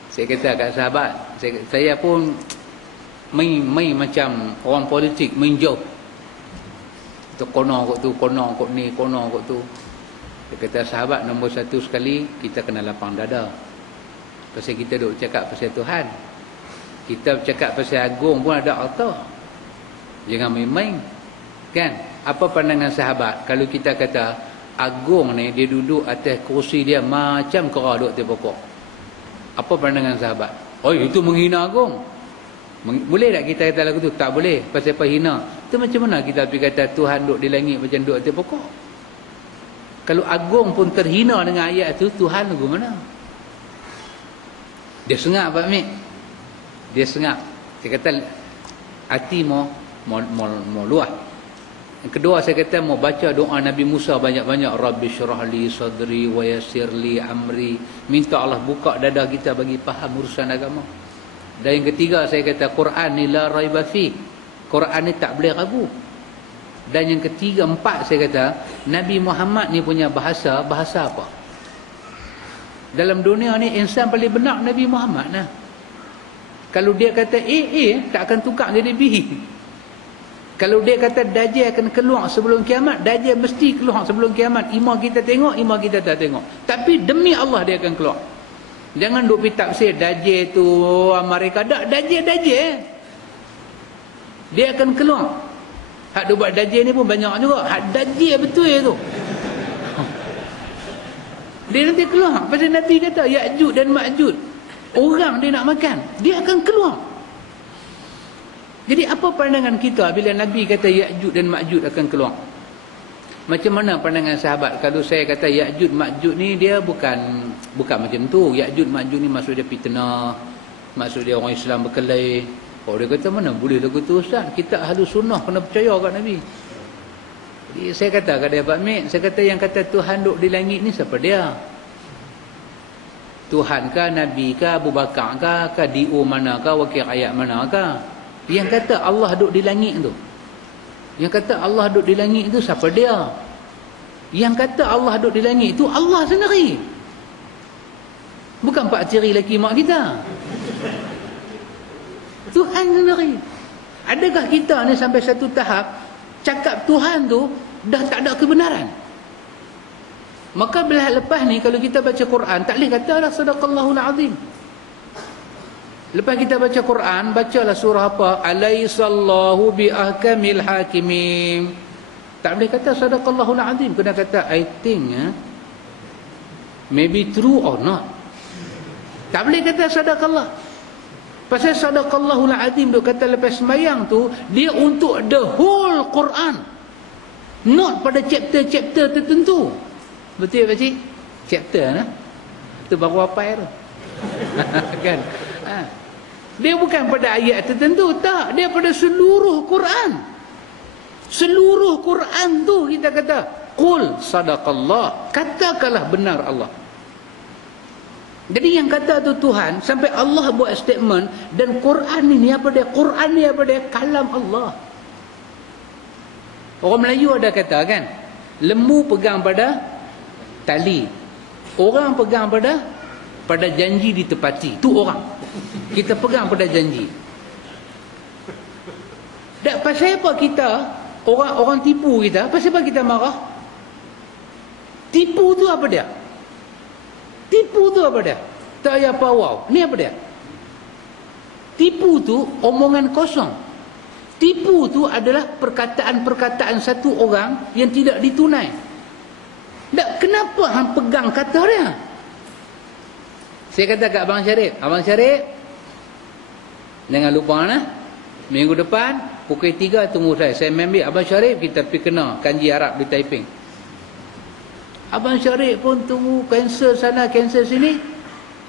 Saya kata kat sahabat, saya pun main macam orang politik, main jauh. Tu kono kot tu, kono kot ni, kono kot tu. Dia kata sahabat nombor satu sekali, kita kena lapang dada. Pasal kita duk cakap pasal Tuhan. Kita cakap pasal agung pun ada harta. Jangan main-main. Kan? Apa pandangan sahabat kalau kita kata agung ni dia duduk atas kursi dia macam kera duduk atas pokok? Apa pandangan sahabat? Oh, itu menghina agung. Boleh tak kita kata lagu tu? Tak boleh. Pasal apa hina? Itu macam mana kita pergi kata Tuhan duduk di langit macam duduk atas pokok? Kalau agung pun terhina dengan ayat tu, Tuhan lagu mana? Dia sengak Pak Mek. Dia sengak. Saya kata hati mau luah. Yang kedua saya kata mau baca doa Nabi Musa banyak-banyak. Rabbi syrah li sadri wa yassir li amri. Minta Allah buka dada kita bagi faham urusan agama. Dan yang ketiga saya kata Quran ni la raiba fi. Quran ni tak boleh ragu. Dan yang ketiga, empat saya kata Nabi Muhammad ni punya bahasa apa? Dalam dunia ni insan paling benar Nabi Muhammad nah. Kalau dia kata A tak akan tukar jadi B. Kalau dia kata Dajjal akan keluar sebelum kiamat, Dajjal mesti keluar sebelum kiamat. Imam kita tengok, imam kita tak tengok. Tapi demi Allah dia akan keluar. Jangan duk pergi tafsir Dajjal tu mereka dak Dajjal. Dia akan keluar. Hak duk buat Dajjal ni pun banyak juga. Hak Dajjal betul tu. Dia nanti keluar. Pasal Nabi kata Ya'juj dan Ma'juj, orang dia nak makan, dia akan keluar. Jadi apa pandangan kita bila Nabi kata Ya'juj dan Ma'juj akan keluar? Macam mana pandangan sahabat kalau saya kata Ya'juj Ma'juj ni dia bukan macam tu. Ya'juj Ma'juj ni maksud dia fitnah, maksud dia orang Islam berkelahi. Oh, dia kata mana boleh lagu tu Ustaz? Kita ahlu sunnah kena percaya kat Nabi. Jadi saya kata kat dia Pak Mek, saya kata yang kata Tuhan duduk di langit ni siapa dia? Tuhan kah, Nabi kah, Abu Bakar kah, DO mana kah, wakil ayat mana kah? Yang kata Allah duduk di langit tu, yang kata Allah duduk di langit tu siapa dia? Yang kata Allah duduk di langit tu Allah sendiri, bukan pak ciri laki mak kita. Tuhan sendiri. Adakah kita ni sampai satu tahap cakap Tuhan tu dah tak ada kebenaran? Maka belah lepas ni kalau kita baca Quran tak boleh kata lah sadaqallahul azim. Lepas kita baca Quran, bacalah surah apa? Alaisallahu bi ahkamil hakimin. Tak boleh kata sadaqallahul azim, kena kata I think maybe true or not. Tak boleh kata sadaqallah. Pasal sadaqallahul azim duk kata lepas sembahyang tu dia untuk the whole Quran, not pada chapter-chapter tertentu. Betul tak cik? Chapter nah. Tu baru apa tu. Kan? Dia bukan pada ayat tertentu, tak, dia pada seluruh Quran. Seluruh Quran tu kita kata qul sadaqallah, katakanlah benar Allah. Jadi yang kata tu Tuhan, sampai Allah buat statement, dan Quran ni apa dia? Quran ni apa dia? Kalam Allah. Orang Melayu ada kata kan, lembu pegang pada tali, Orang pegang pada janji ditepati. Tu orang. Kita pegang pada janji. Tak pasal apa kita orang tipu kita? Pasal apa kita marah? Tipu tu apa dia? Tipu tu apa dia? Tak payah apa wow. Ni apa dia? Tipu tu omongan kosong. Tipu tu adalah perkataan-perkataan satu orang yang tidak ditunai. Tak, kenapa hang pegang kata dia? Saya kata kat Abang Syarif, jangan lupa nah, minggu depan pukul 3 tunggu saya ambil Abang Syarif, kita pergi kena kanji Arab di Taiping. Abang Syarif pun tunggu, cancel sana cancel sini.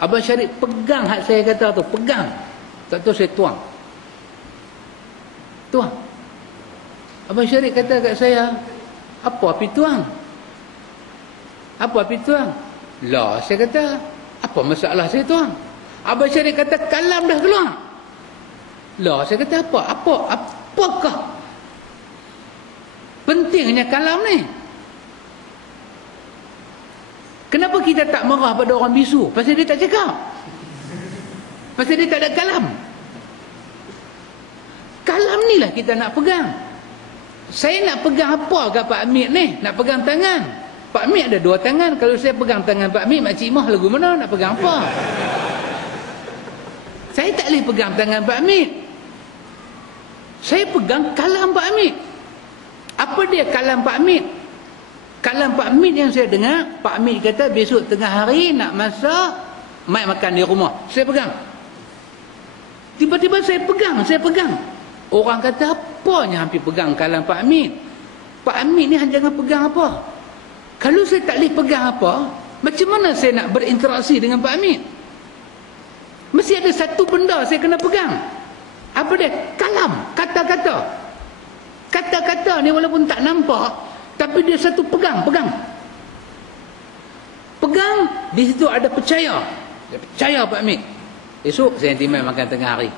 Abang Syarif pegang hak saya kata tu, pegang. Tak tahu saya tuang. Abang Syarif kata kat saya, apa api tuang? Apa api tuang? Lah, saya kata, apa masalah saya tuang? Abang Syarif kata, kalam dah keluar. Lah, saya kata, apakah pentingnya kalam ni? Kenapa kita tak marah pada orang bisu? Pasal dia tak cakap. Pasal dia tak ada kalam. Kalam ni lah kita nak pegang. Saya nak pegang apa kat Pak Amit ni? Nak pegang tangan. Pak Amit ada 2 tangan. Kalau saya pegang tangan Pak Amit, Makcik Mah lagu mana? Nak pegang apa? Saya tak boleh pegang tangan Pak Amit. Saya pegang kalam Pak Amit. Apa dia kalam Pak Amit? Kalam Pak Amit yang saya dengar, Pak Amit kata besok tengah hari nak masak, mai makan di rumah. Saya pegang. Tiba-tiba saya pegang. Orang kata, apanya hampir pegang kalam Pak Amit? Pak Amit ni jangan pegang apa? Kalau saya tak boleh pegang apa, macam mana saya nak berinteraksi dengan Pak Amit? Mesti ada satu benda saya kena pegang. Apa dia? Kalam, kata-kata. Kata-kata ni walaupun tak nampak, tapi dia satu pegang. Pegang, di situ ada percaya. Dia percaya Pak Amit. Esok saya nanti main makan tengah hari.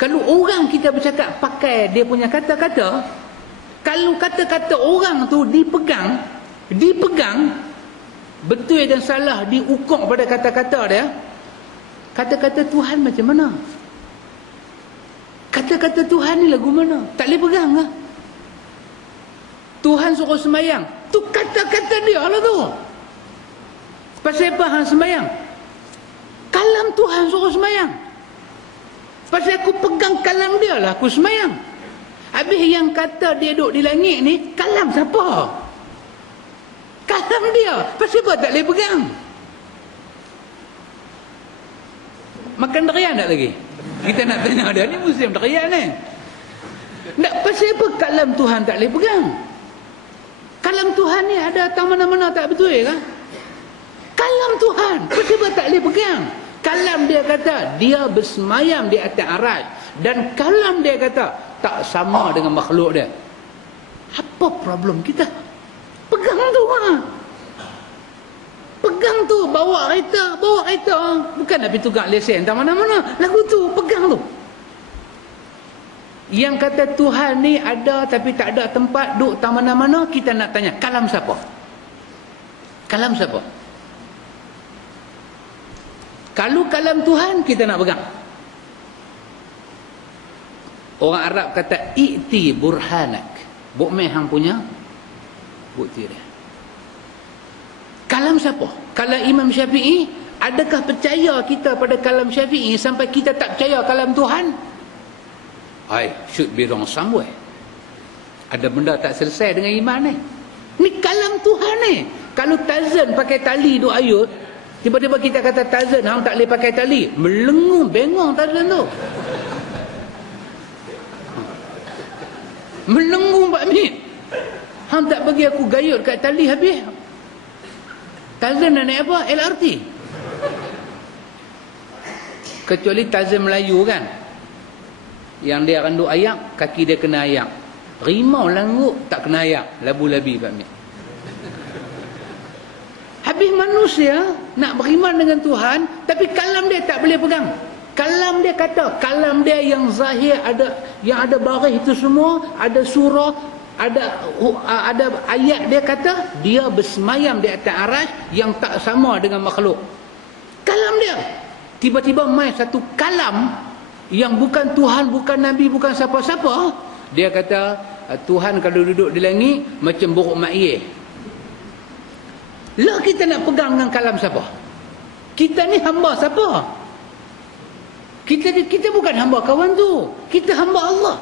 Kalau orang kita bercakap pakai dia punya kata-kata, kalau kata-kata orang tu dipegang, betul dan salah diukur pada kata-kata dia, kata-kata Tuhan macam mana? Kata-kata Tuhan ni lagu mana? Tak boleh pegang lah. Tuhan suruh sembahyang, tu kata-kata dia lah tu. Pasal apa hang sembahyang? Kalam Tuhan suruh sembahyang. Pasal aku pegang kalam dia lah aku sembahyang. Habis yang kata dia duduk di langit ni, kalam siapa? Kalam dia. Pasal apa tak boleh pegang? Makan durian tak lagi? Kita nak tanya dia, ni musim durian ni. Tak, pasal apa kalam Tuhan tak boleh pegang? Kalam Tuhan ni ada datang mana-mana tak betul ke? Kalam Tuhan, pasal apa tak boleh pegang? Kalam dia kata, dia bersemayam di atas arat. Dan kalam dia kata, tak sama dengan makhluk dia. Apa problem kita? Pegang tu lah. Pegang tu, bawa kereta. Bukan nak pergi tukar lesen tak mana-mana. Lagu tu, pegang tu. Yang kata Tuhan ni ada tapi tak ada tempat, duduk tak mana-mana, kita nak tanya, kalam siapa? Kalam siapa? Kalau kalam Tuhan, kita nak pegang. Orang Arab kata, i'ti burhanak. Bukmeh hang punya bukti dia. Kalam siapa? Kalam Imam Syafi'i. Adakah percaya kita pada kalam Syafi'i sampai kita tak percaya kalam Tuhan? I should be wrong somewhere. Ada benda tak selesai dengan iman ni. Ni kalam Tuhan ni. Kalau Tazan pakai tali duk ayut, tiba-tiba kita kata Tazan hang tak boleh pakai tali, melengung bengong Tazan tu. Melengung Pak Mit. Hang tak bagi aku gayut kat tali habis. Tazan nak naik apa? LRT. Kecuali Tazan Melayu kan, yang dia akan duk ayak, kaki dia kena ayak. Rimau langguk tak kena ayak, labu-labi Pak Mit. Habis manusia nak beriman dengan Tuhan, tapi kalam dia tak boleh pegang. Kalam dia kata, kalam dia yang zahir ada, yang ada baris itu semua, ada surah, Ada ayat dia kata dia bersemayam di atas arasy yang tak sama dengan makhluk. Kalam dia. Tiba-tiba mai satu kalam yang bukan Tuhan, bukan Nabi, bukan siapa-siapa. Dia kata Tuhan kalau duduk di langit macam buruk maiyeh. Lah kita nak pegang dengan kalam siapa? Kita ni hamba siapa? Kita bukan hamba kawan tu. Kita hamba Allah.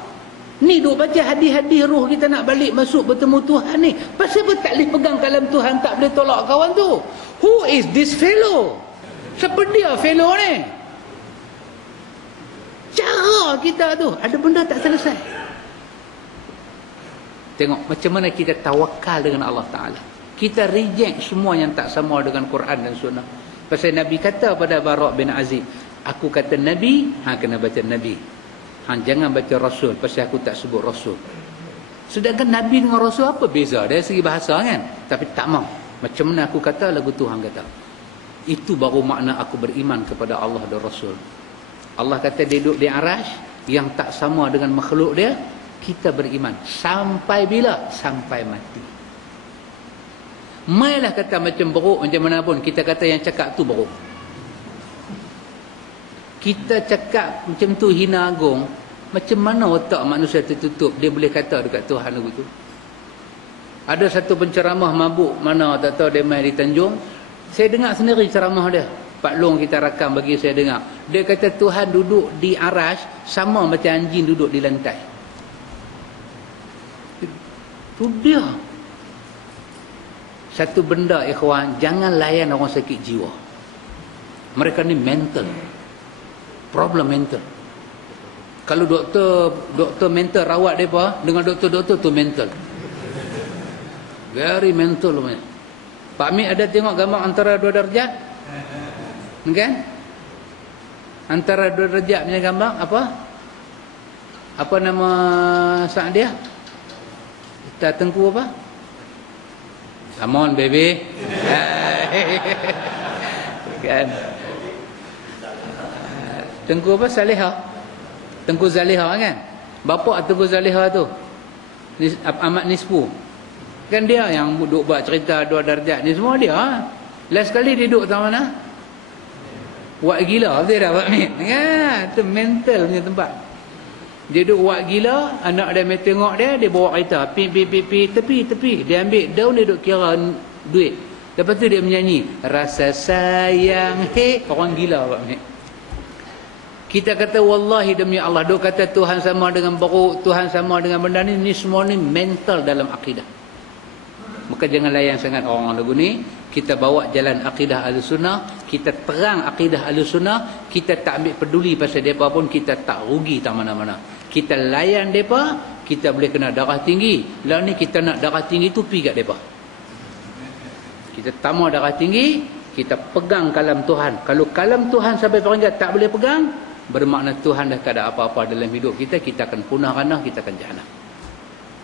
Ni duk baca hadis-hadis roh kita nak balik masuk bertemu Tuhan ni. Pasal apa tak boleh pegang kalam Tuhan, tak boleh tolak kawan tu? Who is this fellow? Siapa dia fellow ni? Cara kita tu ada benda tak selesai. Tengok macam mana kita tawakal dengan Allah Ta'ala. Kita reject semua yang tak sama dengan Quran dan Sunnah. Pasal Nabi kata pada Bara' bin Azib, aku kata Nabi, kena baca Nabi. Jangan baca Rasul, pasal aku tak sebut Rasul. Sedangkan Nabi dengan Rasul apa beza? Dari segi bahasa kan? Tapi tak mau. Macam mana aku kata, lagu Tuhan kata. Itu baru makna aku beriman kepada Allah dan Rasul. Allah kata dia duduk di arasy yang tak sama dengan makhluk dia. Kita beriman. Sampai bila? Sampai mati. Mailah kata macam beruk, macam mana pun. Kita kata yang cakap tu beruk. Kita cakap macam tu hina agung. Macam mana otak manusia tertutup dia boleh kata dekat Tuhan lagu tu? Ada satu penceramah mabuk mana tak tahu dia main di Tanjung. Saya dengar sendiri ceramah dia. Pak Long kita rakam bagi saya dengar. Dia kata Tuhan duduk di arasy sama macam anjing duduk di lantai. Itu dia. Satu benda ikhwan, jangan layan orang sakit jiwa. Mereka ni mental. Problem mental. Kalau doktor mental rawat mereka dengan doktor-doktor tu mental. Very mental namanya. Pak Mik ada tengok gambar antara dua darjat? Kan? Antara dua darjat punya gambar apa? Apa nama saat dia? Kita tengku apa? Come on baby. Kan? Tengku apa? Salihah. Tengku Zalihah kan? Bapa Tengku Zalihah tu Ahmad Nispu. Kan dia yang duduk buat cerita dua darjat ni semua dia. Last kali dia duduk tak mana? Wak gila betul dah Pak Min. Ya, tu mental punya tempat. Dia duduk wak gila, anak dia mai tengok dia bawa kereta tepi. Dia ambil daun, dia duduk kira duit. Lepas tu dia menyanyi rasa sayang orang gila Pak Min. Kita kata wallahi demi Allah, duk kata Tuhan sama dengan beruk, Tuhan sama dengan benda ni semua ni mental dalam akidah. Maka jangan layan sangat orang lagu ni. Kita bawa jalan akidah Ahlussunnah, kita terang akidah Ahlussunnah, kita tak ambil peduli pasal depa pun, kita tak rugi tak mana-mana. Kita layan depa, kita boleh kena darah tinggi. Lah ni kita nak darah tinggi tu pi kat depa. Kita tamu darah tinggi, kita pegang kalam Tuhan. Kalau kalam Tuhan sampai peringkat tak boleh pegang, bermakna Tuhan dah tak ada apa-apa dalam hidup kita, kita akan punah ranah, kita akan jahanam.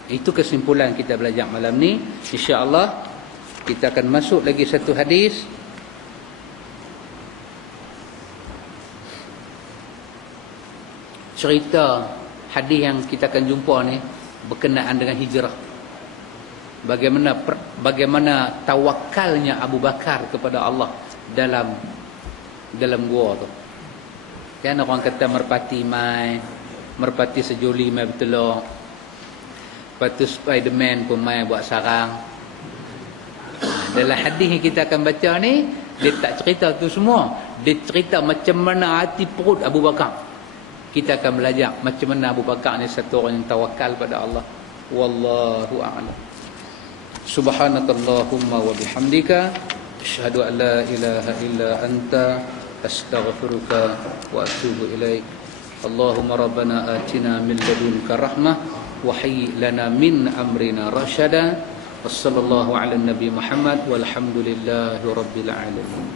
Itu kesimpulan kita belajar malam ni. InsyaAllah kita akan masuk lagi satu hadis. Cerita hadis yang kita akan jumpa ni berkenaan dengan hijrah. Bagaimana tawakalnya Abu Bakar kepada Allah dalam gua tu. Kan orang kata merpati mai, merpati sejoli mai bertelur. Lepas tu Spiderman pun mai buat sarang. Dalam hadis yang kita akan baca ni, dia tak cerita tu semua. Dia cerita macam mana hati perut Abu Bakar. Kita akan belajar macam mana Abu Bakar ni satu orang yang tawakal pada Allah. Wallahu a'lam. Subhanakallahumma wa bihamdika asyhadu an la ilaha illa anta astaghfiruka wa atubu ilaik. Allahumma rabbana atina min ladunka rahmah wa hayyi lana min amrina rasyada. Wassallallahu ala nabi Muhammad walhamdulillahi rabbil alamin.